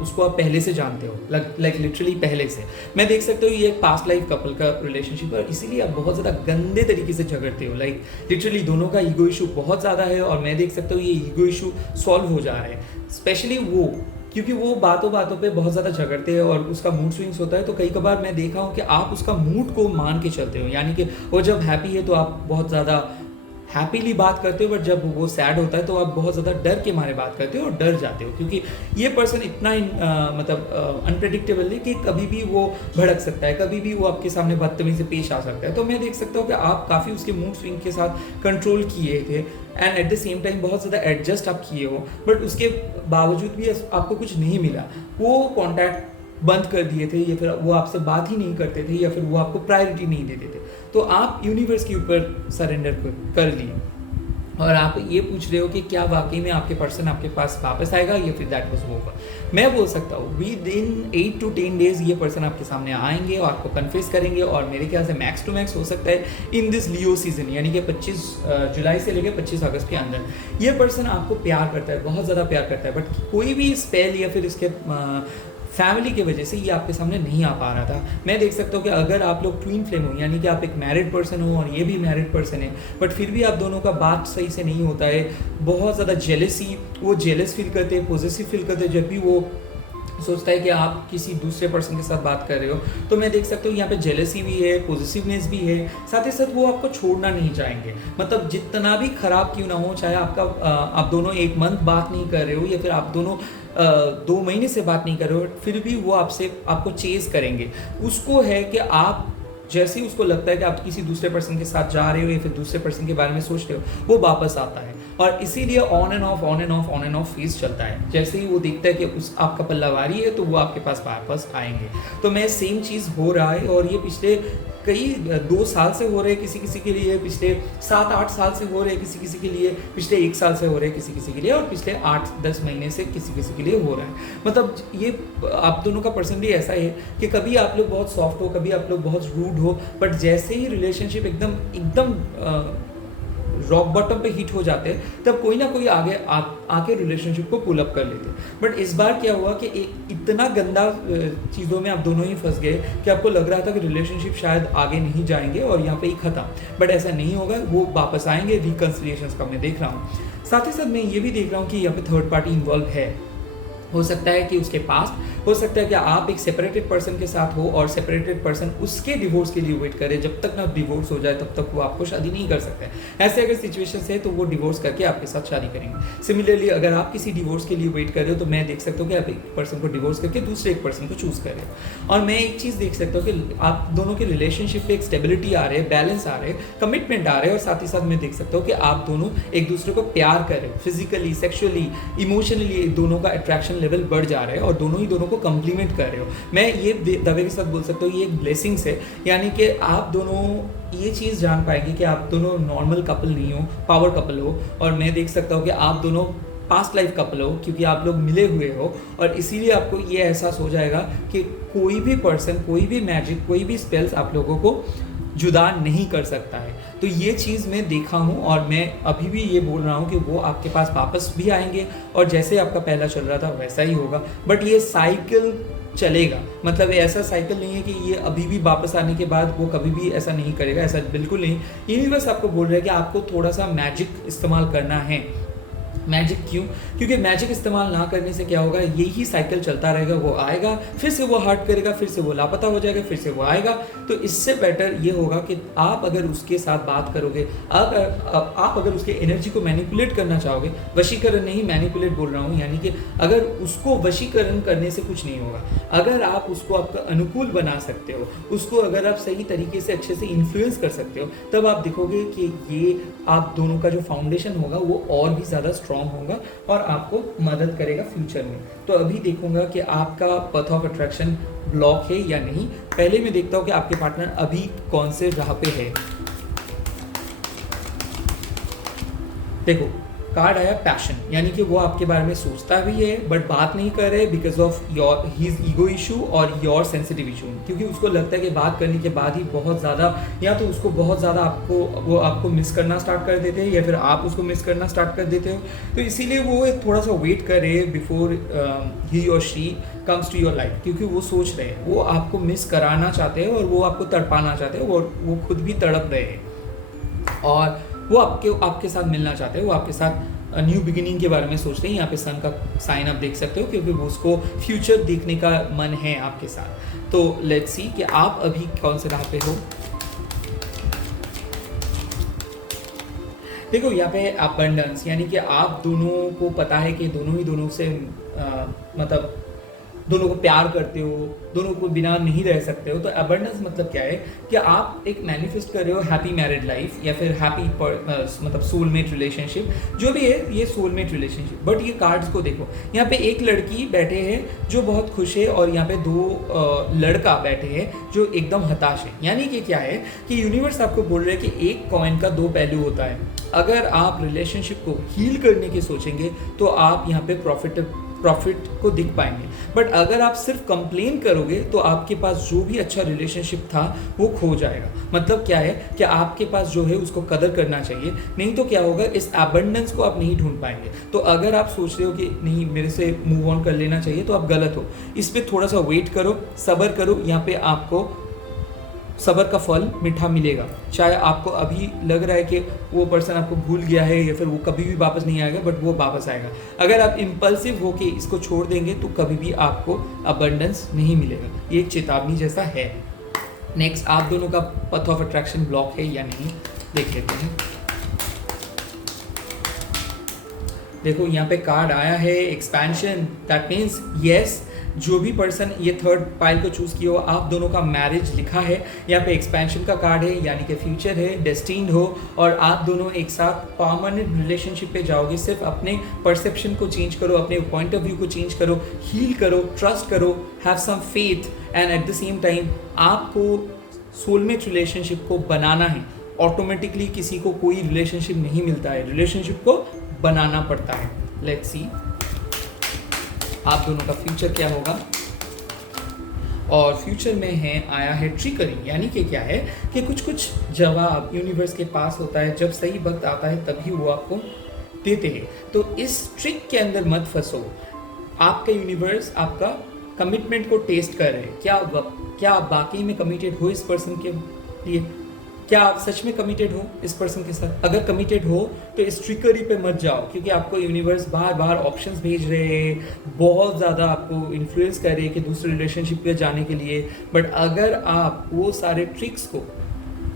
उसको आप पहले से जानते हो, लाइक लिटरली पहले से। मैं देख सकता हूँ ये एक पास्ट लाइफ कपल का रिलेशनशिप है और इसीलिए आप बहुत ज़्यादा गंदे तरीके से झगड़ते हो, लाइक लिटरली दोनों का ईगो इशू बहुत ज़्यादा है और मैं देख सकता हूँ ये ईगो इशू सॉल्व हो जा रहा है, स्पेशली वो, क्योंकि वो बातों बातों पे बहुत ज़्यादा झगड़ते हैं और उसका मूड स्विंग्स होता है। तो कई कबार मैं देखा हूँ कि आप उसका मूड को मान के चलते हो, यानी कि वो जब हैप्पी है तो आप बहुत ज़्यादा हैप्पीली बात करते हो, बट जब वो सैड होता है तो आप बहुत ज़्यादा डर के मारे बात करते हो और डर जाते हो, क्योंकि ये पर्सन इतना मतलब अनप्रेडिक्टेबल है कि कभी भी वो भड़क सकता है, कभी भी वो आपके सामने बदतमीजी से पेश आ सकता है। तो मैं देख सकता हूँ कि आप काफ़ी उसके मूड स्विंग के साथ कंट्रोल किए थे and at the same time बहुत ज़्यादा एडजस्ट आप किए हो, बट उसके बावजूद भी आपको कुछ नहीं मिला। वो कॉन्टैक्ट बंद कर दिए थे या फिर वो आपसे बात ही नहीं करते थे या फिर वो आपको प्रायोरिटी नहीं देते थे, तो आप यूनिवर्स के ऊपर सरेंडर कर लिए और आप ये पूछ रहे हो कि क्या वाकई में आपके पर्सन आपके पास वापस आएगा या फिर दैट वाज ओवर। मैं बोल सकता हूँ विद इन 8 to 10 डेज ये पर्सन आपके सामने आएंगे और आपको कन्फेस करेंगे और मेरे ख्याल से मैक्स टू मैक्स हो सकता है इन दिस लियो सीजन, यानी कि 25 जुलाई से लेकर 25 अगस्त के अंदर ये पर्सन आपको प्यार करता है, बहुत ज़्यादा प्यार करता है, बट कोई भी स्पेल या फिर इसके फैमिली की वजह से ये आपके सामने नहीं आ पा रहा था। मैं देख सकता हूँ कि अगर आप लोग ट्विन फ्लेम हो, यानी कि आप एक मैरिड पर्सन हो और ये भी मैरिड पर्सन है, बट फिर भी आप दोनों का बात सही से नहीं होता है, बहुत ज़्यादा जेलसी, वो जेलस फील करते हैं, पॉजिटिव फील करते हैं जब भी वो सोचता है कि आप किसी दूसरे पर्सन के साथ बात कर रहे हो। तो मैं देख सकता हूँ यहाँ पे जेलसी भी है, पॉजिटिवनेस भी है, साथ ही साथ वो आपको छोड़ना नहीं चाहेंगे। मतलब जितना भी खराब क्यों ना हो, चाहे आप दोनों 1 मंथ बात नहीं कर रहे हो या फिर आप दोनों 2 महीने से बात नहीं कर रहे हो, फिर भी वो आपको चेज़ करेंगे। उसको है कि आप जैसे ही उसको लगता है कि आप किसी दूसरे पर्सन के साथ जा रहे हो या फिर दूसरे पर्सन के बारे में सोच रहे हो, वो वापस आता है और इसीलिए ऑन एंड ऑफ फेज चलता है। जैसे ही वो देखता है कि आपका पल्ला भारी है तो वो आपके पास वापस आएंगे। तो मैं सेम चीज़ हो रहा है और ये पिछले कई 2 साल से हो रहे हैं किसी के लिए, पिछले 7-8 साल से हो रहे हैं किसी के लिए, पिछले 1 साल से हो रहे हैं किसी के लिए और पिछले 8-10 महीने से किसी के लिए हो रहा है। मतलब ये आप दोनों का पर्सन भी ऐसा है कि कभी आप लोग बहुत सॉफ्ट हो, कभी आप लोग बहुत रूड हो, बट जैसे ही रिलेशनशिप एकदम रॉक बॉटम पे हिट हो जाते हैं तब कोई ना कोई आगे आके रिलेशनशिप को पुल अप कर लेते हैं। बट इस बार क्या हुआ कि एक इतना गंदा चीज़ों में आप दोनों ही फंस गए कि आपको लग रहा था कि रिलेशनशिप शायद आगे नहीं जाएंगे और यहाँ पे ही ख़त्म। बट ऐसा नहीं होगा, वो वापस आएंगे, रिकन्सिलिएशंस का मैं देख रहा हूँ। साथ ही साथ मैं ये भी देख रहा हूँ कि यहाँ पे थर्ड पार्टी इन्वॉल्व है। हो सकता है कि उसके पास, हो सकता है कि आप एक सेपरेटेड पर्सन के साथ हो और सेपरेटेड पर्सन उसके डिवोर्स के लिए वेट करे। जब तक ना डिवोर्स हो जाए तब तक वो आपको शादी नहीं कर सकते। ऐसे अगर सिचुएशन है तो वो डिवोर्स करके आपके साथ शादी करेंगे। सिमिलरली अगर आप किसी डिवोर्स के लिए वेट कर रहे हो तो मैं देख सकता हूँ कि आप एक पर्सन को डिवोर्स करके दूसरे एक पर्सन को चूज कर रहे हो। और मैं एक चीज़ देख सकता हूँ कि आप दोनों के रिलेशनशिप पे एक स्टेबिलिटी आ रहे हैं, बैलेंस आ रहे हैं, कमिटमेंट आ रहे हैं। और साथ ही साथ मैं देख सकता हूँ कि आप दोनों एक दूसरे को प्यार कर रहे हो, फिजिकली, सेक्सुअली, इमोशनली दोनों का अट्रैक्शन लेवल बढ़ जा रहा है और दोनों ही दोनों को कंप्लीमेंट कर रहे हो। मैं ये दावे के साथ बोल सकता हूँ ये एक ब्लेसिंग्स है, यानी कि आप दोनों ये चीज़ जान पाएंगे कि आप दोनों नॉर्मल कपल नहीं हो, पावर कपल हो। और मैं देख सकता हूँ कि आप दोनों पास्ट लाइफ कपल हो, क्योंकि आप लोग मिले हुए हो। और इसीलिए आपको ये एहसास हो जाएगा कि कोई भी पर्सन, कोई भी मैजिक, कोई भी स्पेल्स आप लोगों को जुदा नहीं कर सकता है। तो ये चीज़ मैं देखा हूँ और मैं अभी भी ये बोल रहा हूँ कि वो आपके पास वापस भी आएंगे और जैसे आपका पहला चल रहा था वैसा ही होगा। बट ये साइकिल चलेगा, मतलब ये ऐसा साइकिल नहीं है कि ये अभी भी वापस आने के बाद वो कभी भी ऐसा नहीं करेगा, ऐसा बिल्कुल नहीं। यूनिवर्स आपको बोल रहा है कि आपको थोड़ा सा मैजिक इस्तेमाल करना है। मैजिक क्यों? क्योंकि मैजिक इस्तेमाल ना करने से क्या होगा, यही साइकिल चलता रहेगा। वो आएगा, फिर से वो हर्ट करेगा, फिर से वो लापता हो जाएगा, फिर से वो आएगा। तो इससे बेटर ये होगा कि आप अगर उसके साथ बात करोगे, आप अगर उसके एनर्जी को मैनिपुलेट करना चाहोगे, वशीकरण नहीं मैनिपुलेट बोल रहा हूँ, यानी कि अगर उसको वशीकरण करने से कुछ नहीं होगा। अगर आप उसको आपका अनुकूल बना सकते हो, उसको अगर आप सही तरीके से अच्छे से इन्फ्लुएंस कर सकते हो, तब आप देखोगे कि ये आप दोनों का जो फाउंडेशन होगा वो और भी ज़्यादा स्ट्रॉन्ग होगा और आपको मदद करेगा फ्यूचर में। तो अभी देखूंगा कि आपका पथ ऑफ अट्रैक्शन ब्लॉक है या नहीं। पहले मैं देखता हूँ कि आपके पार्टनर अभी कौन से राह पे है। देखो कार्ड आया पैशन, यानी कि वो आपके बारे में सोचता भी है बट बात नहीं कर रहे because of your his ego issue और योर सेंसिटिव इशू। क्योंकि उसको लगता है कि बात करने के बाद ही बहुत ज़्यादा, या तो उसको बहुत ज़्यादा आपको मिस करना स्टार्ट कर देते हैं या फिर आप उसको मिस करना स्टार्ट कर देते हो। तो इसीलिए वो थोड़ा सा वेट कर रहे हैं बिफोर ही और she comes to your life, क्योंकि वो सोच रहे हैं, वो आपको मिस कराना चाहते हैं और वो आपको तड़पाना चाहते हैं और वो खुद भी तड़प रहे हैं और वो आपके साथ मिलना चाहते हैं। वो आपके साथ न्यू बिगिनिंग के बारे में सोच रहे हैं। यहाँ पे सन का साइन आप देख सकते हो, क्योंकि वो उसको फ्यूचर देखने का मन है आपके साथ। तो लेट्स सी कि आप अभी कौन से राह पे हो। देखो यहाँ पे अबंडेंस, यानी कि आप दोनों को पता है कि दोनों ही दोनों से मतलब दोनों को प्यार करते हो, दोनों को बिना नहीं रह सकते हो। तो अबंडेंस मतलब क्या है कि आप एक मैनिफेस्ट कर रहे हो हैप्पी मैरिड लाइफ या फिर हैप्पी मतलब सोलमेट रिलेशनशिप, जो भी है ये सोलमेट रिलेशनशिप। बट ये कार्ड्स को देखो, यहाँ पे एक लड़की बैठे हैं जो बहुत खुश है और यहाँ पे दो लड़का बैठे हैं जो एकदम हताश है। यानी कि क्या है कि यूनिवर्स आपको बोल रहे हैं कि एक कॉइन का दो पहलू होता है। अगर आप रिलेशनशिप को हील करने की सोचेंगे तो आप यहाँ पे प्रॉफिट को दिख पाएंगे। बट अगर आप सिर्फ कंप्लेन करोगे तो आपके पास जो भी अच्छा रिलेशनशिप था वो खो जाएगा। मतलब क्या है कि आपके पास जो है उसको कदर करना चाहिए, नहीं तो क्या होगा, इस एबंडेंस को आप नहीं ढूंढ पाएंगे। तो अगर आप सोच रहे हो कि नहीं मेरे से मूव ऑन कर लेना चाहिए तो आप गलत हो। इस पर थोड़ा सा वेट करो, सब्र करो। यहाँ पे आपको सब्र का फल मीठा मिलेगा। चाहे आपको अभी लग रहा है कि वो पर्सन आपको भूल गया है या फिर वो कभी भी वापस नहीं आएगा, बट वो वापस आएगा। अगर आप इम्पल्सिव होके इसको छोड़ देंगे तो कभी भी आपको अबंडेंस नहीं मिलेगा। ये एक चेतावनी जैसा है। नेक्स्ट, आप दोनों का पथ ऑफ अट्रैक्शन ब्लॉक है या नहीं देख लेते हैं। देखो यहाँ पे कार्ड आया है एक्सपेंशन। दैट मीन्स यस, जो भी पर्सन ये थर्ड पाइल को चूज किया हो, आप दोनों का मैरिज लिखा है। यहाँ पे एक्सपेंशन का कार्ड है, यानी कि फ्यूचर है, डेस्टिन्ड हो और आप दोनों एक साथ परमानेंट रिलेशनशिप पे जाओगे। सिर्फ अपने परसेप्शन को चेंज करो, अपने पॉइंट ऑफ व्यू को चेंज करो, हील करो, ट्रस्ट करो, have some faith and at the same time आपको सोलमेट रिलेशनशिप को बनाना है। ऑटोमेटिकली किसी को कोई रिलेशनशिप नहीं मिलता है, रिलेशनशिप को बनाना पड़ता है। लेट्स सी आप दोनों का फ्यूचर क्या होगा। और फ्यूचर में आया है ट्रिकरी, यानी कि क्या है कि कुछ कुछ जवाब यूनिवर्स के पास होता है, जब सही वक्त आता है तभी वो आपको देते हैं। तो इस ट्रिक के अंदर मत फंसो। आपका यूनिवर्स आपका कमिटमेंट को टेस्ट कर रहे हैं। क्या आप वाकई में कमिटेड हो इस पर्सन के लिए? क्या आप सच में कमिटेड हो इस पर्सन के साथ? अगर कमिटेड हो तो इस ट्रिकरी पे मत जाओ, क्योंकि आपको यूनिवर्स बार बार ऑप्शंस भेज रहे हैं, बहुत ज़्यादा आपको इन्फ्लुएंस कर रहे हैं कि दूसरे रिलेशनशिप पे जाने के लिए। बट अगर आप वो सारे ट्रिक्स को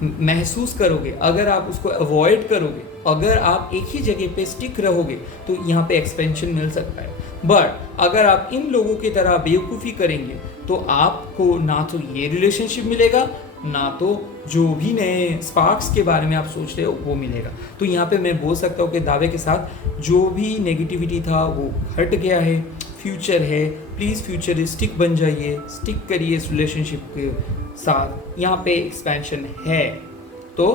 महसूस करोगे, अगर आप उसको अवॉइड करोगे, अगर आप एक ही जगह पे स्टिक रहोगे, तो यहाँ पे एक्सपेंशन मिल सकता है। बट अगर आप इन लोगों की तरह बेवकूफ़ी करेंगे तो आपको ना तो ये रिलेशनशिप मिलेगा, ना तो जो भी नए स्पार्क्स के बारे में आप सोच रहे हो वो मिलेगा। तो यहाँ पे मैं बोल सकता हूँ कि दावे के साथ जो भी नेगेटिविटी था वो हट गया है, फ्यूचर है। प्लीज़ फ्यूचरिस्टिक बन जाइए, स्टिक करिए इस रिलेशनशिप के साथ। यहाँ पे एक्सपेंशन है। तो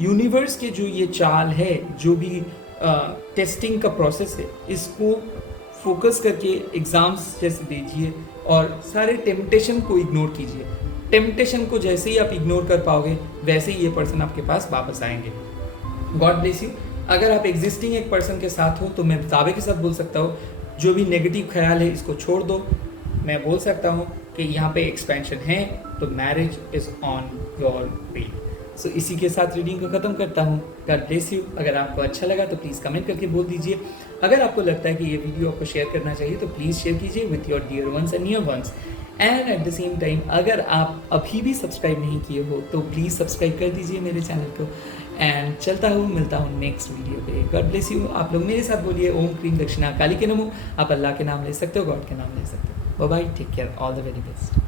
यूनिवर्स के जो ये चाल है, जो भी टेस्टिंग का प्रोसेस है, इसको फोकस करके एग्ज़ाम्स जैसे दीजिए और सारे टेम्पटेशन को इग्नोर कीजिए। टेम्पटेशन को जैसे ही आप इग्नोर कर पाओगे, वैसे ही ये पर्सन आपके पास वापस आएंगे। God bless you. अगर आप एग्जिस्टिंग एक पर्सन के साथ हो तो मैं दावे के साथ बोल सकता हूँ, जो भी नेगेटिव ख्याल है इसको छोड़ दो। मैं बोल सकता हूँ कि यहाँ पे एक्सपेंशन है, तो marriage is on your way. So इसी के साथ रीडिंग को ख़त्म करता हूँ। God bless you. अगर आपको अच्छा लगा तो प्लीज़ कमेंट करके बोल दीजिए। अगर आपको लगता है कि ये वीडियो आपको शेयर करना चाहिए तो प्लीज़ शेयर कीजिए with your dear ones and near ones. And at the same time, अगर आप अभी भी सब्सक्राइब नहीं किए हो तो प्लीज़ सब्सक्राइब कर दीजिए मेरे चैनल को। एंड चलता हूँ, मिलता हूँ नेक्स्ट वीडियो पे। God bless you. आप लोग मेरे साथ बोलिए ओम क्रीम दक्षिणा काली के नमो। आप अल्लाह के नाम ले सकते हो, गॉड के नाम ले सकते हो। Bye bye, take care, all the very best.